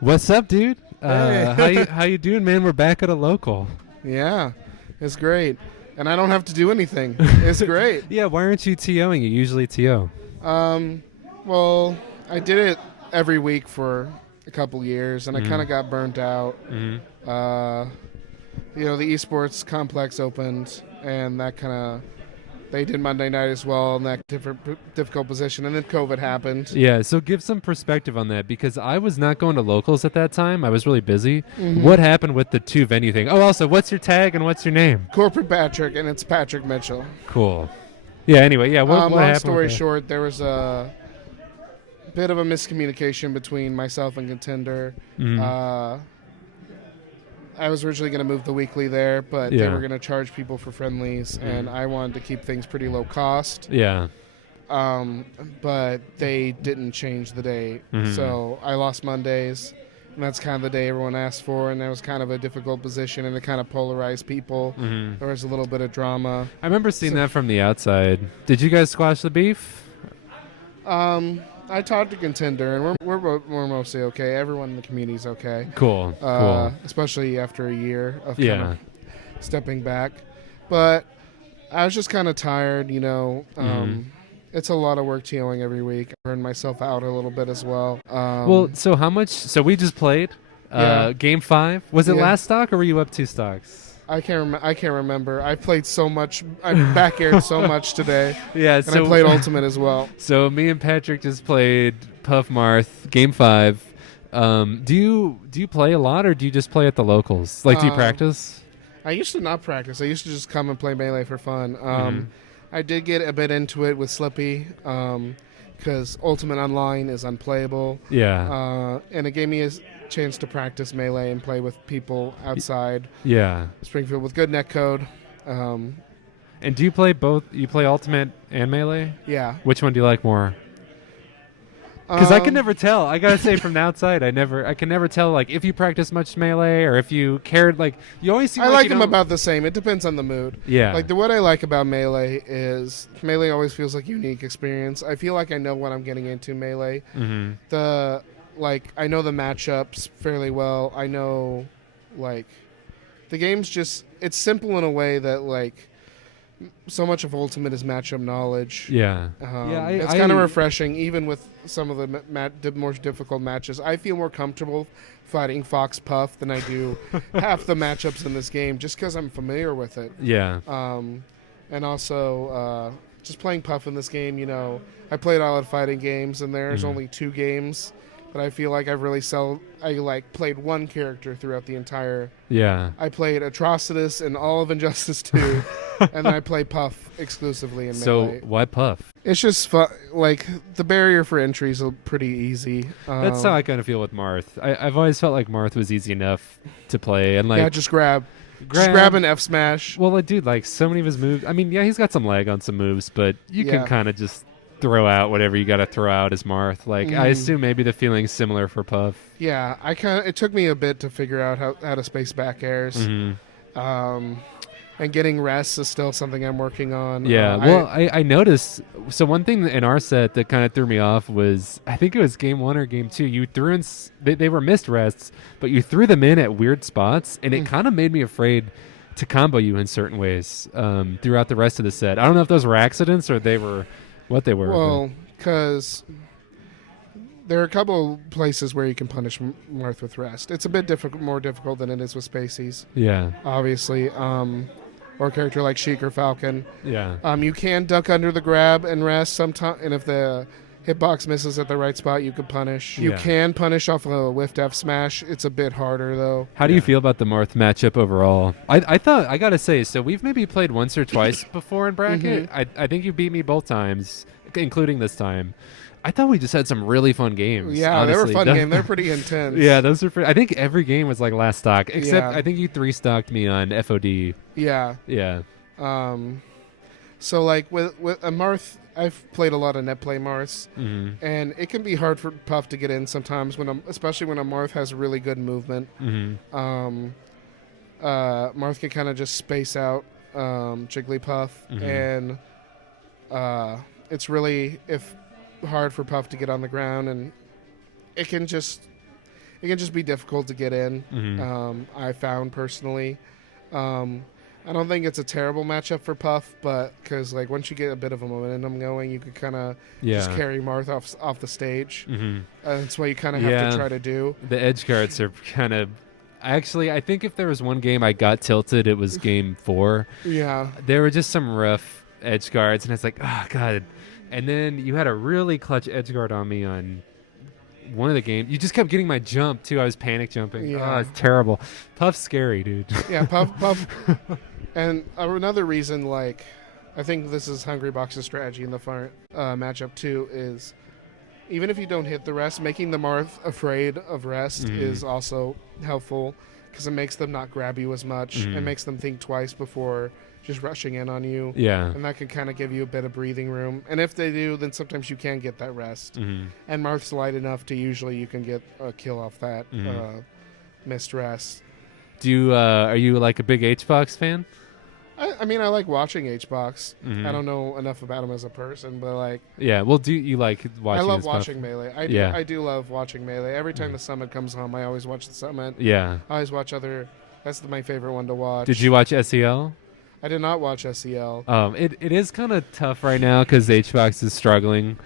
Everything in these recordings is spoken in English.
What's up, dude? Hey. How you doing, man? We're back at a local. Yeah, it's great. And I don't have to do anything. It's great. Yeah, why aren't you TOing? You usually TO. Um, well, I did it every week for a couple years, and I kind of got burnt out. Mm-hmm. The esports complex opened, and that kind of they did Monday night as well in that difficult position, and then COVID happened. Yeah, so give some perspective on that because I was not going to locals at that time. I was really busy. Mm-hmm. What happened with the two venue thing? Oh, also, what's your tag and what's your name? Corporate Patrick, and it's Patrick Mitchell. Cool. Yeah, anyway, yeah, what Long happened? story short, there was a bit of a miscommunication between myself and Contender. Mhm. I was originally going to move the weekly there, but they Yeah. were going to charge people for friendlies, and I wanted to keep things pretty low cost. Yeah. But they didn't change the date, so I lost Mondays, and that's kind of the day everyone asked for, and that was kind of a difficult position, and it kind of polarized people. There was a little bit of drama. I remember seeing that from the outside. Did you guys squash the beef? I talked to Contender, and we're mostly okay. Everyone in the community's okay. Cool. Cool. Especially after a year of Yeah. kind of stepping back. But I was just kind of tired, It's a lot of work TOing every week. I burned myself out a little bit as well. Well, so how much? So we just played Yeah. game 5. Was it Yeah. last stock or were you up 2 stocks? I can't remember. I played so much. I back aired so much today, Yeah, and I played Ultimate as well. So me and Patrick just played Puff Marth game 5. Do you play a lot or do you just play at the locals? Like, do you practice? I used to not practice. I used to just come and play Melee for fun. I did get a bit into it with Slippy because Ultimate Online is unplayable. Yeah. And it gave me a chance to practice Melee and play with people outside Yeah. Springfield with good netcode. And do you play both? You play Ultimate and Melee? Yeah. Which one do you like more? Because I can never tell. I gotta say, from the outside, I can never tell. Like, if you practice much Melee or if you cared. Like, you always seem I like like you them don't- about the same. It depends on the mood. Yeah. Like what I like about Melee is Melee always feels like a unique experience. I feel like I know what I'm getting into Melee. I know the matchups fairly well. I know, the game's just, it's simple in a way that, so much of Ultimate is matchup knowledge. Yeah. It's kind of refreshing, even with some of the more difficult matches. I feel more comfortable fighting Fox Puff than I do half the matchups in this game, just because I'm familiar with it. Yeah. And also, just playing Puff in this game, I played all of fighting games, and there's only 2 games that I feel like I've really played one character throughout the entire. Yeah. I played Atrocitus and all of Injustice 2, and then I play Puff exclusively in So Melee. why Puff? It's just fun. The barrier for entry is pretty easy. That's how I kind of feel with Marth. I've always felt like Marth was easy enough to play, and just grab an F smash. Well, dude, so many of his moves. I mean, yeah, he's got some lag on some moves, but you can kind of just throw out whatever you got to throw out as Marth. I assume maybe the feeling's similar for Puff. Yeah, it took me a bit to figure out how to space back airs. And getting rests is still something I'm working on. Yeah, I noticed. So one thing in our set that kind of threw me off was, I think it was game 1 or game 2. You threw in, they were missed rests, but you threw them in at weird spots, and it kind of made me afraid to combo you in certain ways throughout the rest of the set. I don't know if those were accidents or they were what they were. Well, because there are a couple places where you can punish Marth with rest. It's a bit more difficult than it is with Spaceys. Yeah. Obviously. Or a character like Sheik or Falcon. Yeah. You can duck under the grab and rest sometimes, and if the hitbox misses at the right spot, you can punish. You can punish off a whiffed F smash. It's a bit harder though. How do you feel about the Marth matchup overall? I thought, I gotta say, so we've maybe played once or twice before in bracket. I think you beat me both times, including this time. I thought we just had some really fun games. Yeah, honestly. they were fun games. They're pretty intense. Yeah, those are. I think every game was like last stock, except I think you 3-stocked me on FOD. Yeah. Yeah. So with a Marth, I've played a lot of net play Marths, and it can be hard for Puff to get in sometimes especially when a Marth has really good movement. Marth can kind of just space out Jigglypuff, and it's really hard for Puff to get on the ground, and it can just it can just be difficult to get in. Mm-hmm. I found personally. I don't think it's a terrible matchup for Puff, but because like once you get a bit of a momentum going, you could kind of just Yeah. carry Marth off the stage. Mm-hmm. That's what you kind of have Yeah. to try to do. The edge guards are kind of. Actually, I think if there was one game I got tilted, it was game 4. Yeah, There were just some rough edge guards, and it's like, oh god. And then you had a really clutch edge guard on me on one of the games. You just kept getting my jump too. I was panic jumping. Yeah. Oh, it's terrible. Puff's scary, dude. yeah, Puff. And another reason, like, I think this is Hungry Box's strategy in the front matchup too, is even if you don't hit the rest, making the Marth afraid of rest is also helpful because it makes them not grab you as much. It makes them think twice before just rushing in on you. Yeah. And that can kind of give you a bit of breathing room. And if they do, then sometimes you can get that rest. And Marth's light enough to usually you can get a kill off that missed rest. Do you are you like a big HBox fan? I mean, I like watching HBox. I don't know enough about him as a person, but like, Yeah. Well, do you like watching? I love his Puff? watching Melee. I do love watching Melee. Every time the Summit comes home, I always watch the Summit. Yeah. I always watch other. That's my favorite one to watch. Did you watch SEL? I did not watch SEL. It is kind of tough right now because HBox is struggling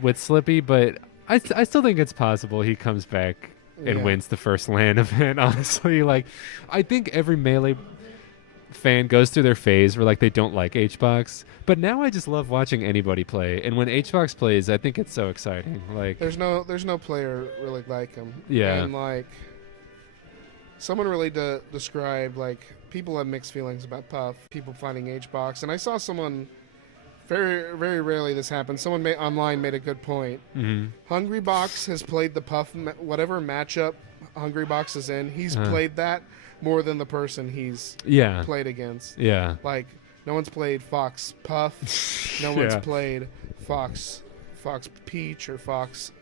with Slippy, but I still think it's possible he comes back and Yeah. wins the first LAN event. Honestly, like I think every Melee fan goes through their phase where like they don't like HBox, but now I just love watching anybody play. And when HBox plays, I think it's so exciting. Like There's no player really like him. Yeah. And like, someone really described like people have mixed feelings about Puff. People finding HBox, and I saw someone. Very, very rarely this happens. Someone online made a good point. Hungry Box has played the Puff, whatever matchup Hungry Box is in, he's played that more than the person he's yeah, played against. yeah, Like, no one's played Fox Puff. No one's played Fox Peach or Fox.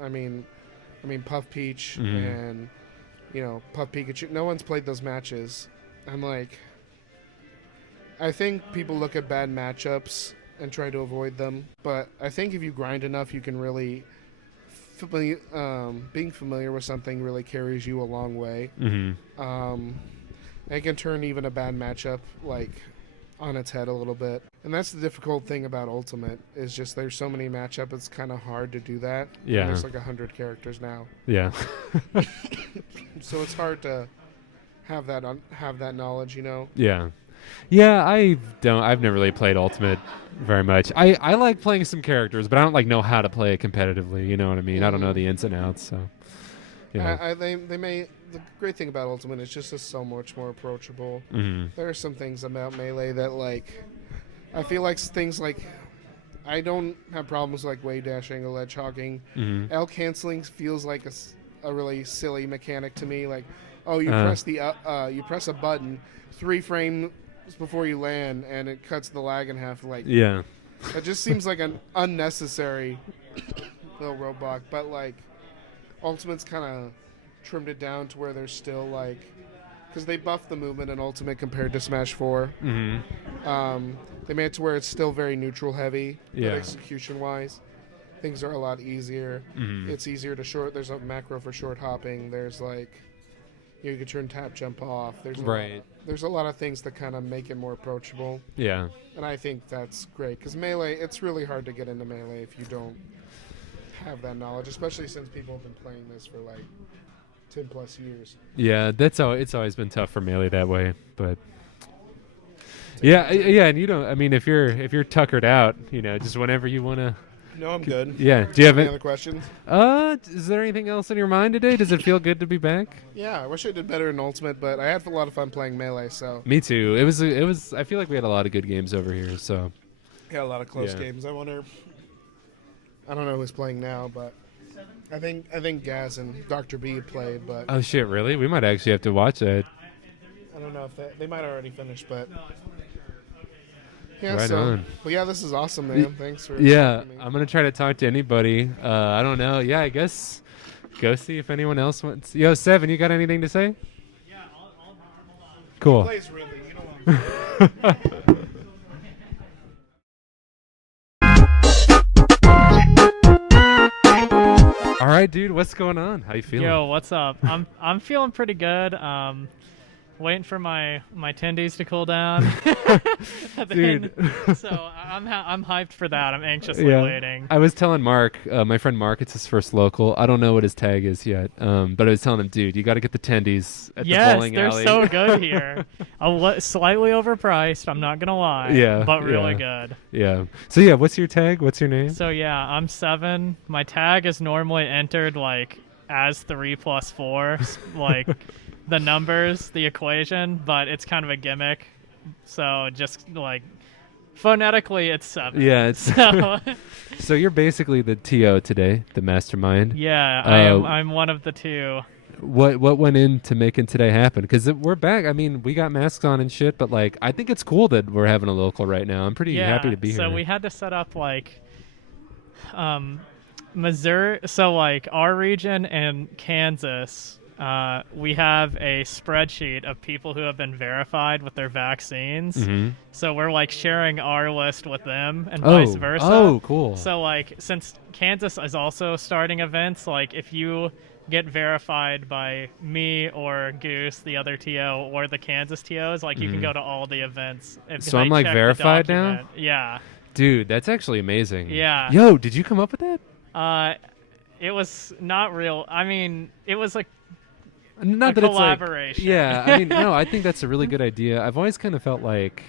I mean Puff Peach and Puff Pikachu. No one's played those matches. I'm like, I think people look at bad matchups and try to avoid them, but I think if you grind enough, you can really being familiar with something really carries you a long way. It can turn even a bad matchup like on its head a little bit, and that's the difficult thing about Ultimate is just there's so many matchups. It's kind of hard to do that. Yeah. And there's like 100 characters now, yeah. so it's hard to have that knowledge. Yeah. Yeah, I've never really played Ultimate very much. I like playing some characters, but I don't like know how to play it competitively, you know what I mean? I don't know the ins and outs, so yeah. The great thing about Ultimate is just it's so much more approachable. There are some things about Melee that like I feel like things like I don't have problems like wave dashing or ledge hogging. L canceling feels like a really silly mechanic to me. Like, oh, you press a button 3 frames before you land, and it cuts the lag in half. Like, Yeah. it just seems like an unnecessary little roadblock. But like, Ultimate's kind of trimmed it down to where there's still like, because they buffed the movement in Ultimate compared to Smash 4. They made it to where it's still very neutral heavy, but execution wise, things are a lot easier. It's easier to there's a macro for short hopping. There's like, you can turn tap jump off. There's a lot of things that kind of make it more approachable. Yeah. And I think that's great because Melee, it's really hard to get into Melee if you don't have that knowledge, especially since people have been playing this for like 10 plus years. Yeah, it's always been tough for Melee that way, but yeah, and you don't. I mean, if you're tuckered out, just whenever you want to. No, I'm good. Yeah. Do you have any other questions? Is there anything else in your mind today? Does it feel good to be back? Yeah, I wish I did better in Ultimate, but I had a lot of fun playing Melee. So. Me too. It was. I feel like we had a lot of good games over here. So. Yeah, a lot of close games. I don't know who's playing now, but I think Gaz and Dr. B played, but. Oh shit! Really? We might actually have to watch that. I don't know if they might already finished, but. Yeah, right on. Well, yeah, this is awesome, man. Thanks for. Yeah, I'm gonna try to talk to anybody. I don't know. Yeah, I guess go see if anyone else wants. Yo, Seven, you got anything to say? Yeah, I'll Cool. Plays really, you know. All right, dude. What's going on? How you feeling? Yo, what's up? I'm feeling pretty good. Waiting for my tendies to cool down. Dude. So I'm hyped for that. I'm anxiously Yeah. waiting. I was telling Mark, my friend Mark, it's his first local. I don't know what his tag is yet, but I was telling him, dude, you got to get the tendies at the Yes, bowling they're alley. so good here. Slightly overpriced. I'm not gonna lie. Yeah, but really yeah. good. Yeah. So yeah, what's your tag? What's your name? So yeah, I'm 7. My tag is normally entered like as 3 plus 4, like the numbers, the equation, but it's kind of a gimmick. So just like phonetically, it's 7. Yeah. It's So so you're basically the TO today, the mastermind. yeah, I'm one of the 2. What went into making today happen? Because we're back. I mean, we got masks on and shit, but like, I think it's cool that we're having a local right now. I'm pretty happy to be here. So we had to set up like Missouri, so like our region and Kansas, we have a spreadsheet of people who have been verified with their vaccines. Mm-hmm. So we're like sharing our list with them and vice versa. Oh, cool. So like since Kansas is also starting events, like if you get verified by me or Goose, the other TO, or the Kansas TOs, like you can go to all the events. If So they I'm, like, check the verified now? document. Yeah. Dude, that's actually amazing. Yeah. Yo, did you come up with that? It was not real. I mean, it was like Not a that it's like, collaboration. yeah, I mean, no, I think that's a really good idea. I've always kind of felt like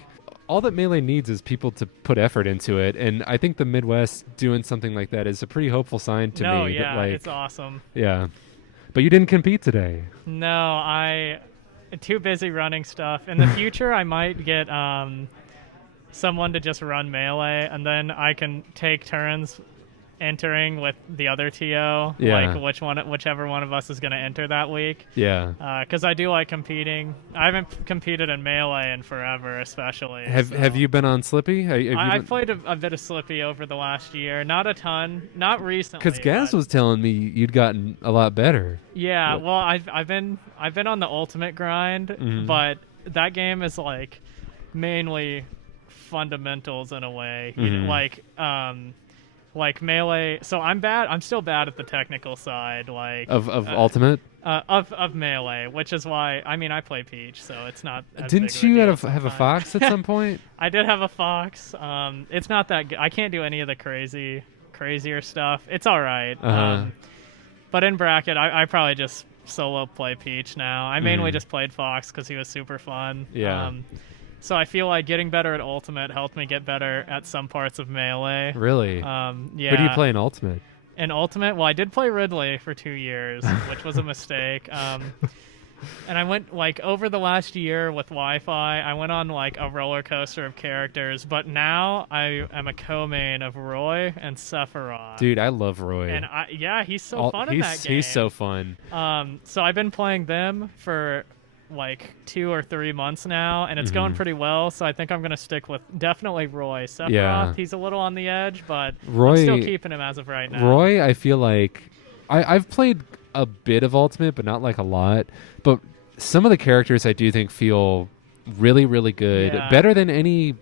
all that Melee needs is people to put effort into it, and I think the Midwest doing something like that is a pretty hopeful sign to No, me. yeah, that, like, it's awesome. yeah, but you didn't compete today. No, I too busy running stuff. In the future, I might get someone to just run Melee, and then I can take turns entering with the other TO, Yeah. like whichever one of us is going to enter that week. Yeah. Because I do like competing. I haven't competed in Melee in forever, especially. Have you been on Slippy? I've played a bit of Slippy over the last year. Not a ton. Not recently. Because Gaz but- was telling me you'd gotten a lot better. Yeah, well, I've been on the ultimate grind, Mhm. but that game is like mainly fundamentals in a way. You know, Mhm. like Melee. So I'm still bad at the technical side, like Of Ultimate? of Melee, which is why I play Peach, so it's not. As Didn't big of a you deal have a sometimes. fox at some point? I did have a fox. It's not that good. I can't do any of the crazier stuff. It's all right. Uh-huh. But in bracket, I probably just solo play Peach now. I mainly Mhm. just played Fox because he was super fun. Yeah. So I feel like getting better at Ultimate helped me get better at some parts of Melee. Really? Yeah. Who do you play in Ultimate? In Ultimate, well, I did play Ridley for 2 years, which was a mistake. And I went, like, over the last year with Wi-Fi, I went on, like, a roller coaster of characters. But now I am a co-main of Roy and Sephiroth. Dude, I love Roy. And he's so fun in that game. He's so fun. So I've been playing them for like 2 or 3 months now, and it's going pretty well. So I think I'm gonna stick with definitely Roy. Sephiroth, Yeah. he's a little on the edge, but Roy, I'm still keeping him as of right now. Roy, I feel like I've played a bit of Ultimate, but not like a lot. But some of the characters I do think feel really, really good. Yeah. Better than any,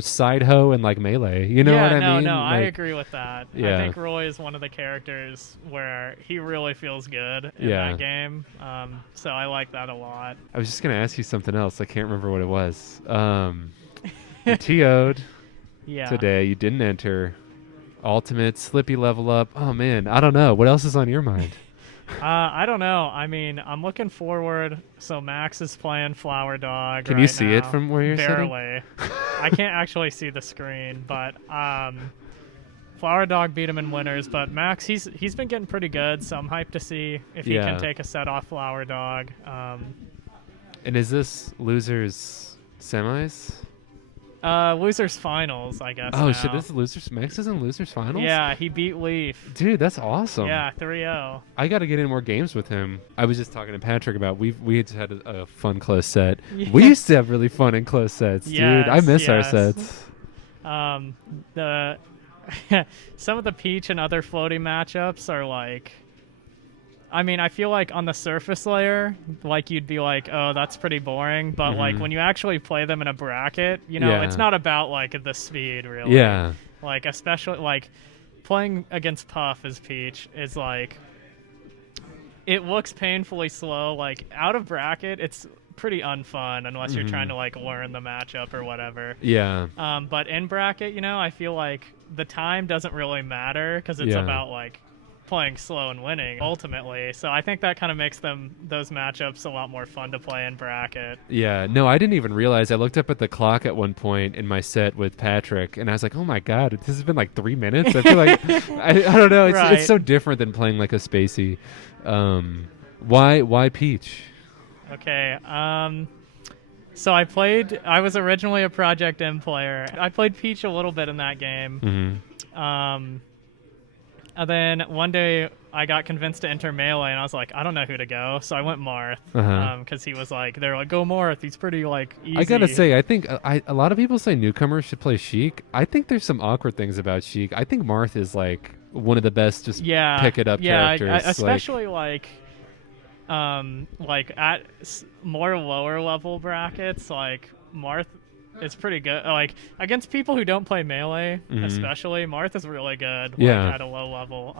side hoe in like Melee. You know what I mean? No, I Like, agree with that. Yeah. I think Roy is one of the characters where he really feels good in Yeah. that game. So I like that a lot. I was just gonna ask you something else. I can't remember what it was. You TO'd Yeah. today. You didn't enter. Ultimate, Slippy level up. Oh man, I don't know. What else is on your mind? I don't know. I mean, I'm looking forward. So Max is playing Flower Dog. Can right you see it now. from where you're sitting? Barely. I can't actually see the screen, but Flower Dog beat him in winners. But Max, he's been getting pretty good, so I'm hyped to see if he Yeah. can take a set off Flower Dog. And is this losers semis? Losers finals, I guess. Oh now. shit, this is losers. Max is in losers finals. Yeah, he beat Leaf. Dude, that's awesome. Yeah, 3-0. I got to get in more games with him. I was just talking to Patrick about we had a fun close set. Yeah. We used to have really fun and close sets, dude. I Yes, miss our yes. sets. The some of the Peach and other floaty matchups are like, I mean, I feel like on the surface layer, like you'd be like, oh, that's pretty boring. But like when you actually play them in a bracket, Yeah. it's not about like the speed really. Yeah. Like especially like playing against Puff as Peach is like it looks painfully slow. Like out of bracket, it's pretty unfun unless you're trying to like learn the matchup or whatever. Yeah. But in bracket, I feel like the time doesn't really matter because it's about like playing slow and winning ultimately. So I think that kind of makes those matchups a lot more fun to play in bracket. Yeah, no, I didn't even realize. I looked up at the clock at one point in my set with Patrick, and I was like, "Oh my god, this has been like 3 minutes." I feel like I don't know. It's Right. it's so different than playing like a spacey. Why Peach? Okay. So I was originally a Project M player. I played Peach a little bit in that game. And then one day I got convinced to enter Melee, and I was like, I don't know who to go. So I went Marth, because he was like, they're like, go Marth. He's pretty like easy. I gotta say, I think a lot of people say newcomers should play Sheik. I think there's some awkward things about Sheik. I think Marth is like one of the best. Just pick it up characters, especially like at more lower level brackets, like Marth is pretty good. Like against people who don't play Melee, especially Marth is really good. At a low level.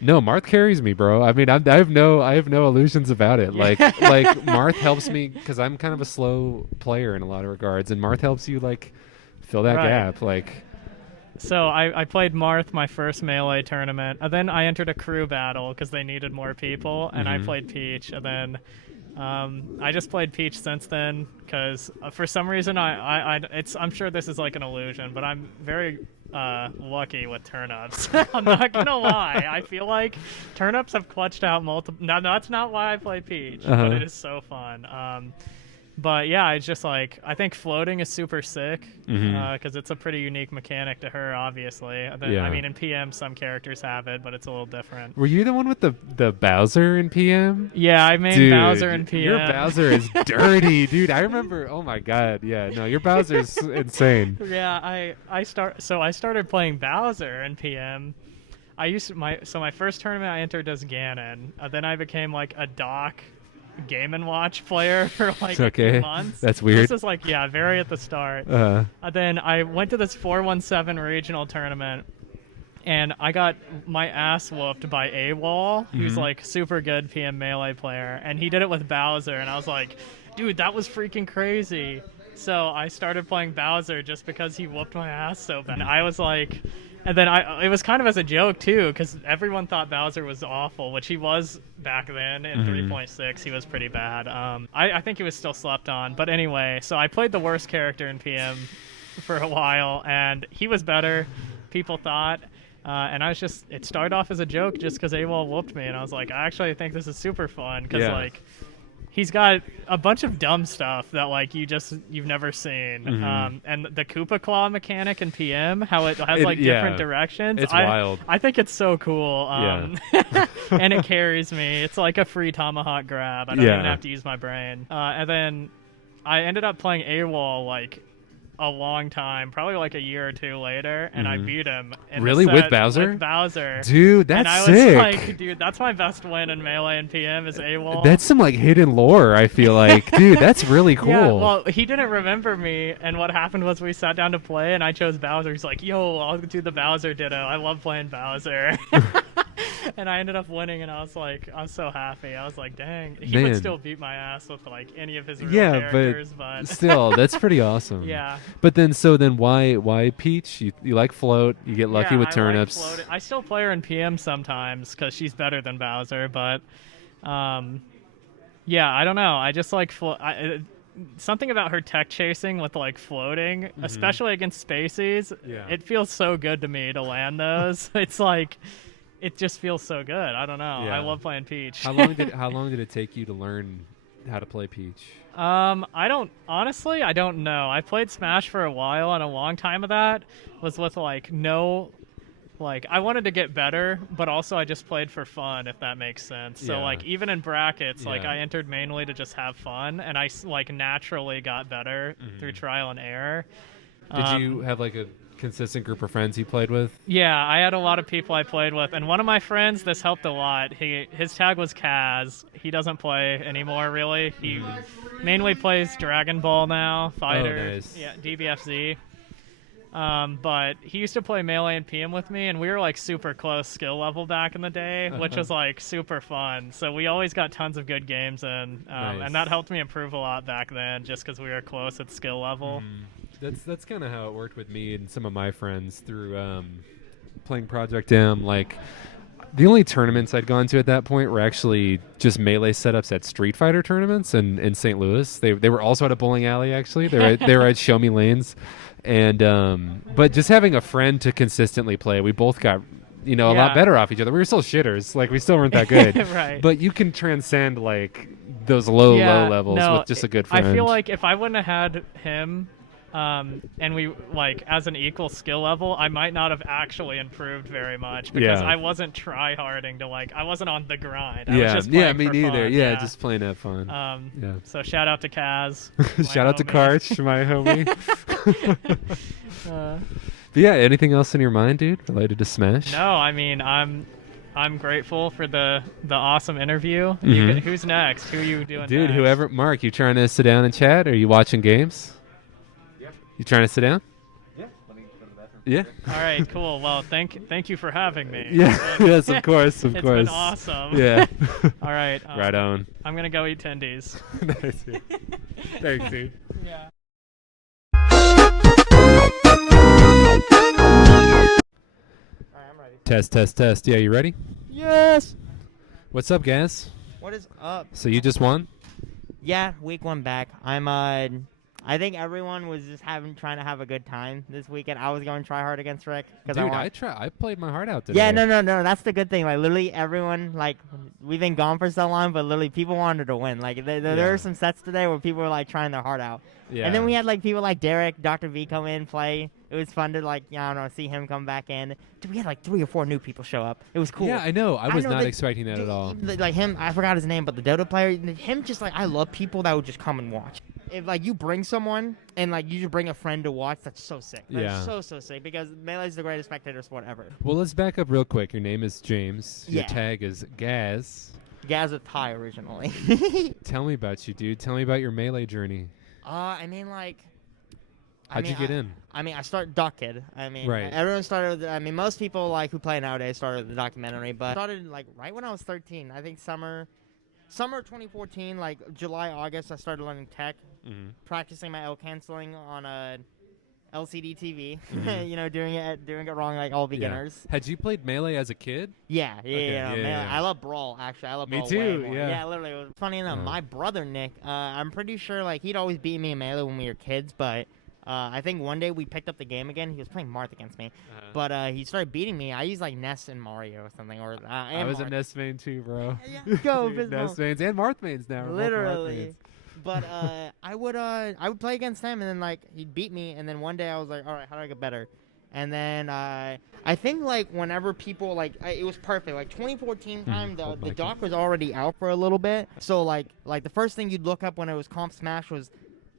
No, Marth carries me, bro. I mean, I have no illusions about it. Like Marth helps me because I'm kind of a slow player in a lot of regards, and Marth helps you like fill that gap. Like, so I played Marth my first Melee tournament, and then I entered a crew battle because they needed more people, and I played Peach, and then I just played Peach since then because for some reason I'm sure this is like an illusion, but I'm very lucky with turnips. I'm not gonna lie. I feel like turnips have clutched out multiple. No, that's not why I play Peach, but it is so fun. But yeah, it's just like I think floating is super sick because it's a pretty unique mechanic to her, obviously. I mean, in PM some characters have it, but it's a little different. were you the one with the Bowser in PM? Yeah, I made Bowser in PM. Your Bowser is dirty, dude. I remember. Oh my god, yeah. No, your Bowser is insane. Yeah, I started playing Bowser in PM. My first tournament I entered as Ganon. Then I became like a Doc Game & Watch player for like a few months. That's weird. This is like very at the start. Then I went to this 417 regional tournament, and I got my ass whooped by AWOL, who's like super good PM Melee player, and he did it with Bowser, and I was like, dude, that was freaking crazy. So I started playing Bowser just because he whooped my ass so bad. And I was like, and then it was kind of as a joke too, because everyone thought Bowser was awful, which he was back then in 3.6. He was pretty bad. I think he was still slept on. But anyway, so I played the worst character in PM for a while, and he was better, people thought. And it started off as a joke just because AWOL whooped me, and I was like, I actually think this is super fun because like he's got a bunch of dumb stuff that like you've never seen. And the Koopa Claw mechanic in PM, how it has different directions. It's wild. I think it's so cool. And it carries me. It's like a free tomahawk grab. I don't even have to use my brain. And then I ended up playing AWOL like a long time, probably like a year or two later, and I beat him. Really? With Bowser? With Bowser. Dude, that's and I sick. was like, dude, that's my best win in Melee and PM is AWOL. That's some like hidden lore, I feel like. Dude, that's really cool. Yeah, well, he didn't remember me, and what happened was we sat down to play, and I chose Bowser. He's like, yo, I'll do the Bowser ditto. I love playing Bowser. And I ended up winning, and I was so happy. I was like, dang. He would still beat my ass with like any of his real characters, but still, that's pretty awesome. Yeah. But then why Peach? You like float, you get lucky with turnips. I like floating. I still play her in PM sometimes because she's better than Bowser, but I don't know. I just like something about her tech chasing with like floating, especially against spacies. Yeah. It feels so good to me to land those. It's like it just feels so good. I don't know. I love playing Peach. How long did it take you to learn how to play Peach? I don't know. I played Smash for a while, and a long time of that was with I wanted to get better, but also I just played for fun, if that makes sense. So like even in brackets, like I entered mainly to just have fun, and I like naturally got better through trial and error. Did you have like a consistent group of friends you played with? Yeah, I had a lot of people I played with, and one of my friends, this helped a lot. His tag was Kaz. He doesn't play anymore, really. He mainly plays Dragon Ball now, Fighter. Oh, nice. Yeah, DBFZ. But he used to play Melee and PM with me, and we were like super close skill level back in the day, which was like super fun. So we always got tons of good games in, Nice. and that helped me improve a lot back then, just because we were close at skill level. That's kind of how it worked with me and some of my friends through playing Project M. Like, the only tournaments I'd gone to at that point were actually just Melee setups at Street Fighter tournaments in St. Louis. They were also at a bowling alley, actually. They were at Show Me Lanes. And but just having a friend to consistently play, we both got a lot better off each other. We were still shitters, like we still weren't that good. Right. But you can transcend like those low levels with just a good friend. I feel like if I wouldn't have had him, and we like as an equal skill level, I might not have actually improved very much because I wasn't try-harding to I wasn't on the grind. I was just playing me for neither. fun. Yeah, just playing that fun. So shout out to Kaz. Shout out to Karch, my homie. Uh, But yeah, anything else in your mind, dude, related to Smash? No, I mean I'm grateful for the awesome interview. Who's next? Who are you doing? Dude, next? whoever. Mark, you trying to sit down and chat? Or are you watching games? Yep. You trying to sit down? Yeah. Let me go to the bathroom. Yeah. All right, cool. Well, thank you for having me. Yeah. Yes, of course, It's been awesome. Yeah. All right. Right on. I'm gonna go eat tendies. Nice, dude. Thanks, dude. Yeah. Alright, I'm ready. Test. Yeah, you ready? Yes. What's up, guys? What is up? So you just won? Yeah, week 1 back. I think everyone was just trying to have a good time this weekend. I was going to try hard against Rick Dude, I played my heart out today. Yeah, no. That's the good thing. Like literally everyone, like we've been gone for so long, but literally people wanted to win. Like there were some sets today where people were like trying their heart out. Yeah. And then we had like people like Derek, Dr. V come in play. It was fun to I don't know, see him come back in. Dude, we had like 3 or 4 new people show up. It was cool. Yeah, I know. I was not that- expecting that at all. Like him, I forgot his name, but the Dota player, him just I love people that would just come and watch. If you bring someone and you just bring a friend to watch, that's so sick. That's so sick because Melee is the greatest spectator sport ever. Well, let's back up real quick. Your name is James. Your Yeah. tag is Gaz. Gaz with Thai originally. Tell me about you, dude. Tell me about your Melee journey. How'd you get in? I start Doc Kid. Right. Everyone started with, most people who play nowadays started with the documentary, but I started right when I was 13. I think summer 2014, July, August, I started learning tech, practicing my L canceling on a LCD TV, doing it wrong like all beginners. Yeah. Had you played Melee as a kid? Yeah, yeah. I love Brawl, actually. I love Me Brawl too, way more. yeah. Yeah, literally. It was funny enough, my brother, Nick, I'm pretty sure, he'd always beat me in Melee when we were kids, but I think one day we picked up the game again. He was playing Marth against me, but he started beating me. I used, Ness and Mario or something. I was a Ness main too, bro. Yeah, go, Dude, Bismo. Ness mains and Marth mains now. We're both Marth Literally. mains. But I would play against him, and then he'd beat me, and then one day I was like, all right, how do I get better? And then I think whenever people it was perfect. 2014 time, the doc was already out for a little bit. So the first thing you'd look up when it was Comp Smash was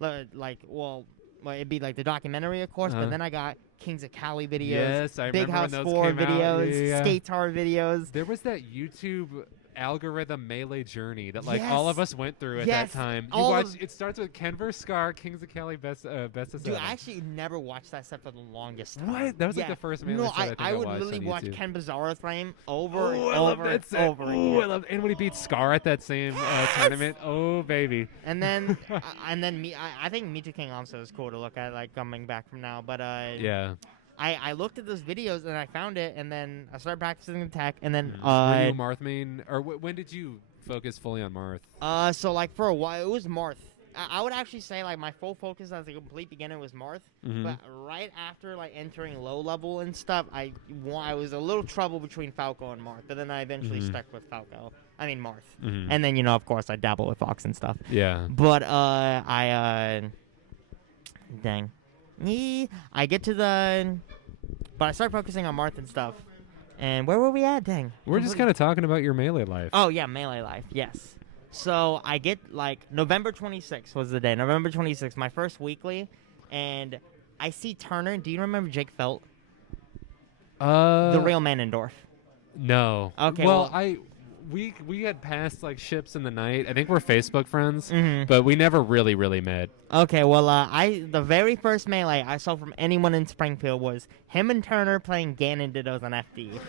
it'd be the documentary, of course. But then I got Kings of Cali videos, Yes, I Big remember House when those 4 came out. videos, Yeah. Skate Tower videos. There was that YouTube algorithm Melee journey that Yes. all of us went through at Yes. that time. You All watch. of- It starts with Ken vs. Scar, Kings of Cali, best of Dude, seven. I actually never watched that set for the longest time. What? That was Yeah. the first Melee No, set I think I would watched literally on watch YouTube. Ken Bizarro frame over Oh, and I love over that and set. over Ooh, again. I love, and when he beat Scar at that same tournament. Oh, baby. And then, I think Mewtwo King also is cool to look at, coming back from now. But Yeah. I looked at those videos and I found it, and then I started practicing attack, and then Were you a Marth main, or when did you focus fully on Marth? so for a while it was Marth. I would actually say my full focus as a complete beginner was Marth, but right after entering low level and stuff, I was a little trouble between Falco and Marth, but then I eventually stuck with Falco. I mean Marth, and then of course I dabble with Fox and stuff. Yeah. But dang, I get to but I start focusing on Marth and stuff. And where were we at? Dang. We're just kind of talking about your Melee life. Oh yeah, Melee life. Yes. So I get November 26th was the day. November 26th, my first weekly, and I see Turner. Do you remember Jake Felt? The real Manendorf. No. Okay, Well, well- we had passed like ships in the night. I think we're Facebook friends, Mhm. but we never really met. Okay, well, the very first melee I saw from anyone in Springfield was him and Turner playing Ganon Dittos on FD.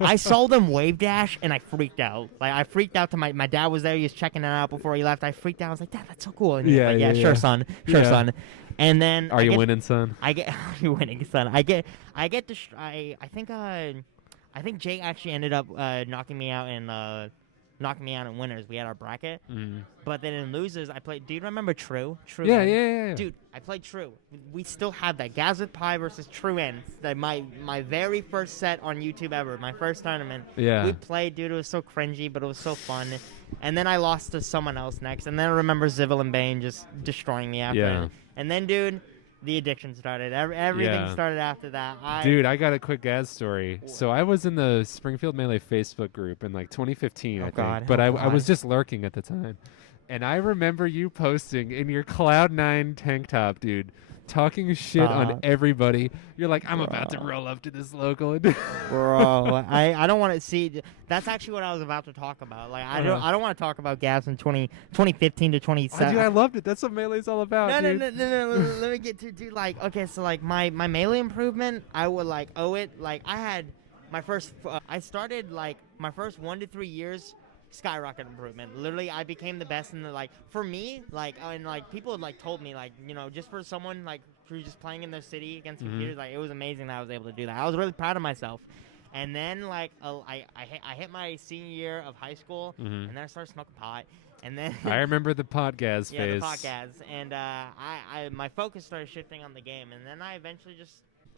I saw them wave dash, and I freaked out. Like, I freaked out to my dad was there. He was checking it out before he left. I freaked out. I was like, Dad, that's so cool. And he was like, yeah, sure, son. Sure, Yeah. son. And then Are you winning, son? I get you winning, son. I think Jake actually ended up knocking me out in winners. We had our bracket, but then in losers, I played. Do you remember True? True. Yeah, End? yeah. Dude, I played True. We still have that. Gaz with Pie versus True End. That my very first set on YouTube ever. My first tournament. Yeah. We played, dude. It was so cringy, but it was so fun. And then I lost to someone else next. And then I remember Zivil and Bane just destroying me after. Yeah. It. And then, dude, the addiction started. Everything Yeah. started after that. Dude, I got a quick Gaz story. So I was in the Springfield Melee Facebook group in like 2015, I think. God. But Oh, I God. was just lurking at the time. And I remember you posting in your Cloud9 tank top, dude, talking shit on Stop. everybody. You're like, I'm about to roll up to this local. Bro, I don't want to see. That's actually what I was about to talk about. Like I don't want to talk about Gaz in 2015 to 2017. Dude, I loved it. That's what Melee's all about, No, dude. no. Let me get to dude. Like, okay, so like my melee improvement, I would like owe it. Like I had my first. I started like my first 1 to 3 years. Skyrocket improvement. Literally, I became the best in the like. For me, like, and like people had like told me like, you know, just for someone like who's just playing in their city against computers, like it was amazing that I was able to do that. I was really proud of myself. And then like I hit my senior year of high school, and then I started smoking pot. And then I remember the podcast yeah, phase. the podcast, and I my focus started shifting on the game, and then I eventually just.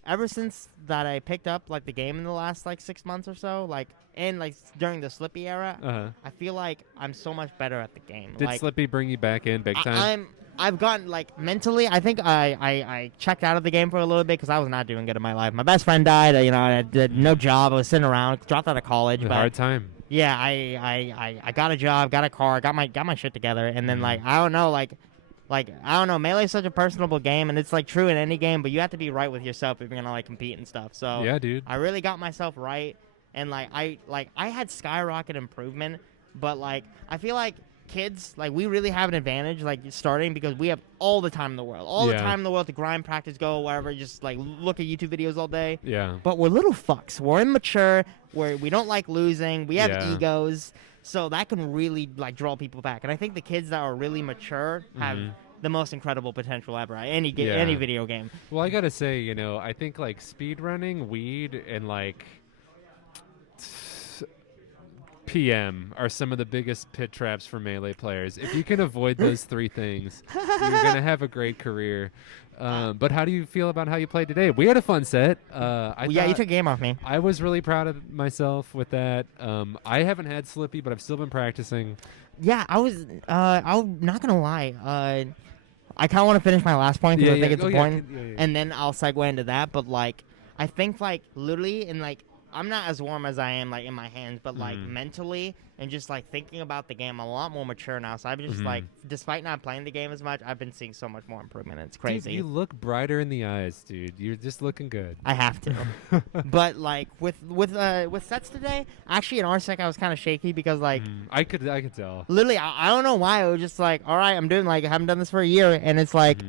Ever since that I picked up like the game in the last like 6 months or so, like and like during the Slippy era, I feel like I'm so much better at the game. Did like, Slippy bring you back in big time? I've gotten like mentally. I think I checked out of the game for a little bit because I was not doing good in my life. My best friend died. You know, I did no job. I was sitting around, dropped out of college. It's a But hard time. yeah, I got a job, got a car, got my shit together, and then like I don't know, like I don't know, Melee is such a personable game, and it's like true in any game, but you have to be right with yourself if you're gonna like compete and stuff. So Yeah, dude. I really got myself right, and like I had skyrocket improvement, but like I feel like kids like we really have an advantage like starting because we have all the time in the world, all the Yeah. time in the world to grind, practice, go wherever, just like look at YouTube videos all day. Yeah. But we're little fucks. We're immature. We don't like losing. We have Yeah. egos. So that can really like draw people back. And I think the kids that are really mature have the most incredible potential ever. Any video game. Well, I gotta say, you know, I think like speedrunning, weed, and like PM are some of the biggest pit traps for Melee players. If you can avoid those three things, you're gonna have a great career. But how do you feel about how you played today? We had a fun set. Yeah, you took a game off me. I was really proud of myself with that. I haven't had Slippy, but I've still been practicing. Yeah, I'm not gonna lie. I kind of want to finish my last point because I think it's important, and then I'll segue into that. But like, I think like literally in like. I'm not as warm as I am like in my hands, but like mentally and just like thinking about the game, I'm a lot more mature now. So I've just like, despite not playing the game as much, I've been seeing so much more improvement. It's crazy. Dude, you look brighter in the eyes, dude. You're just looking good. I have to. But like with sets today, actually in RSEC I was kind of shaky because like I could tell. literally I don't know why it was just like, all right, I'm doing like I haven't done this for a year, and it's like.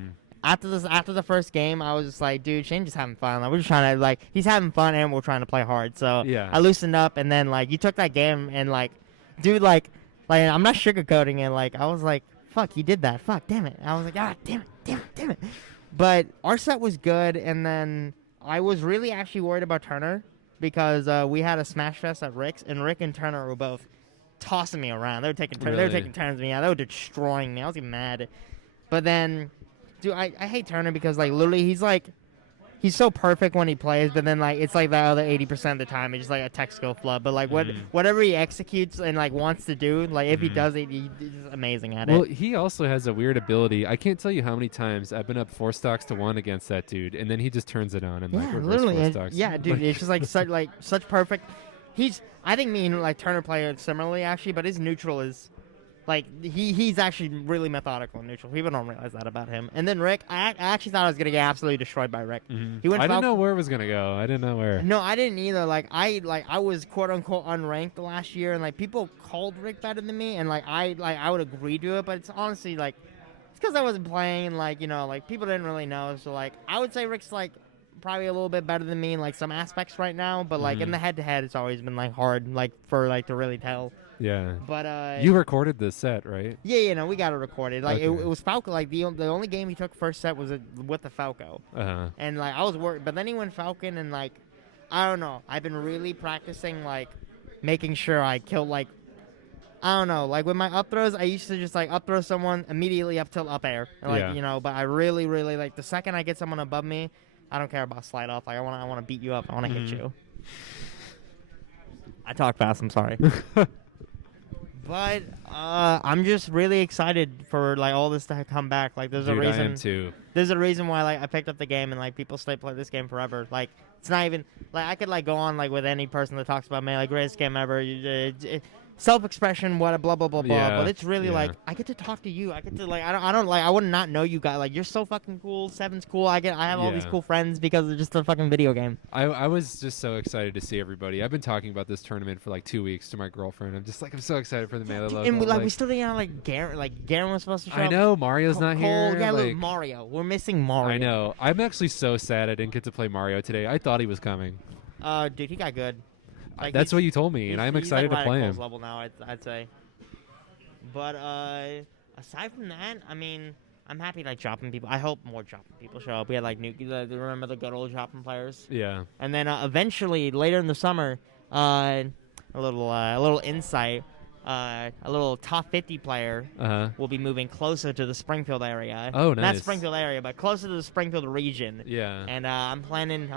After the first game, I was just like, dude, Shane's just having fun. Like, we're just trying to, like, he's having fun and we're trying to play hard. So Yeah. I loosened up, and then, like, you took that game, and, like, dude, like I'm not sugarcoating it. Like, I was like, fuck, you did that. Fuck, damn it. I was like, ah, damn it. But our set was good, and then I was really actually worried about Turner because we had a Smash Fest at Rick's, and Rick and Turner were both tossing me around. They were taking turns. They were Really? taking turns with me. Yeah, they were destroying me. I was getting mad. But then... Dude, I hate Turner because, like, literally he's so perfect when he plays, but then, like, it's like the other 80% of the time, it's just, like, a tech skill flub. But, like, whatever he executes and, like, wants to do, like, if he does it, he's amazing at Well, it. he also has a weird ability. I can't tell you how many times I've been up 4 stocks to 1 against that dude, and then he just turns it on and, like, Yeah, reverse literally. 4 And, stocks. yeah, dude, it's just, like, such perfect. I think me and, like, Turner play it similarly, actually, but his neutral is Like he's actually really methodical and neutral. People don't realize that about him. And then Rick, I actually thought I was gonna get absolutely destroyed by Rick. He went. I didn't know where it was gonna go. I didn't know where. No, I didn't either. I was quote unquote unranked last year, and like people called Rick better than me, and I would agree to it. But it's honestly like it's because I wasn't playing, and like like people didn't really know. So like I would say Rick's like probably a little bit better than me in like some aspects right now. But like in the head to head, it's always been like hard like for like to really tell. Yeah. But you recorded this set, right? Yeah, we got it recorded. Like Okay. it was Falco. Like the only game he took first set was with the Falco. And like I was worried, but then he went Falcon, and like I don't know. I've been really practicing like making sure I kill like I don't know. Like with my up throws, I used to just like up throw someone immediately up till up air. And, like but I really like the second I get someone above me, I don't care about slide off. Like I want to beat you up. I want to hit you. I talk fast. I'm sorry. But I'm just really excited for like all this to come back. Like there's a reason. I am too. There's a reason why like I picked up the game and like people stay play this game forever. Like it's not even like I could like go on like with any person that talks about me like greatest game ever. Self-expression, what blah blah blah blah. Yeah, But it's really like I get to talk to you. I get to like I don't like I would not know you guys. Like you're so fucking cool. Seven's cool. I have all these cool friends because of just a fucking video game. I was just so excited to see everybody. I've been talking about this tournament for like 2 weeks to my girlfriend. I'm just like I'm so excited for the Melee logo. And we still didn't like Garen was supposed to show up. I know Mario's not here. Yeah, like, look, Mario. We're missing Mario. I know. I'm actually so sad I didn't get to play Mario today. I thought he was coming. Dude, he got good. Like, that's what you told me, and I'm excited like to play right at him. Cole's level now, I'd say. But aside from that, I mean, I'm happy like dropping people. I hope more dropping people show up. We had like remember the good old dropping players. Yeah. And then eventually later in the summer, a little insight. A little top 50 player will be moving closer to the Springfield area. Oh, nice. Not Springfield area, but closer to the Springfield region. Yeah. And I'm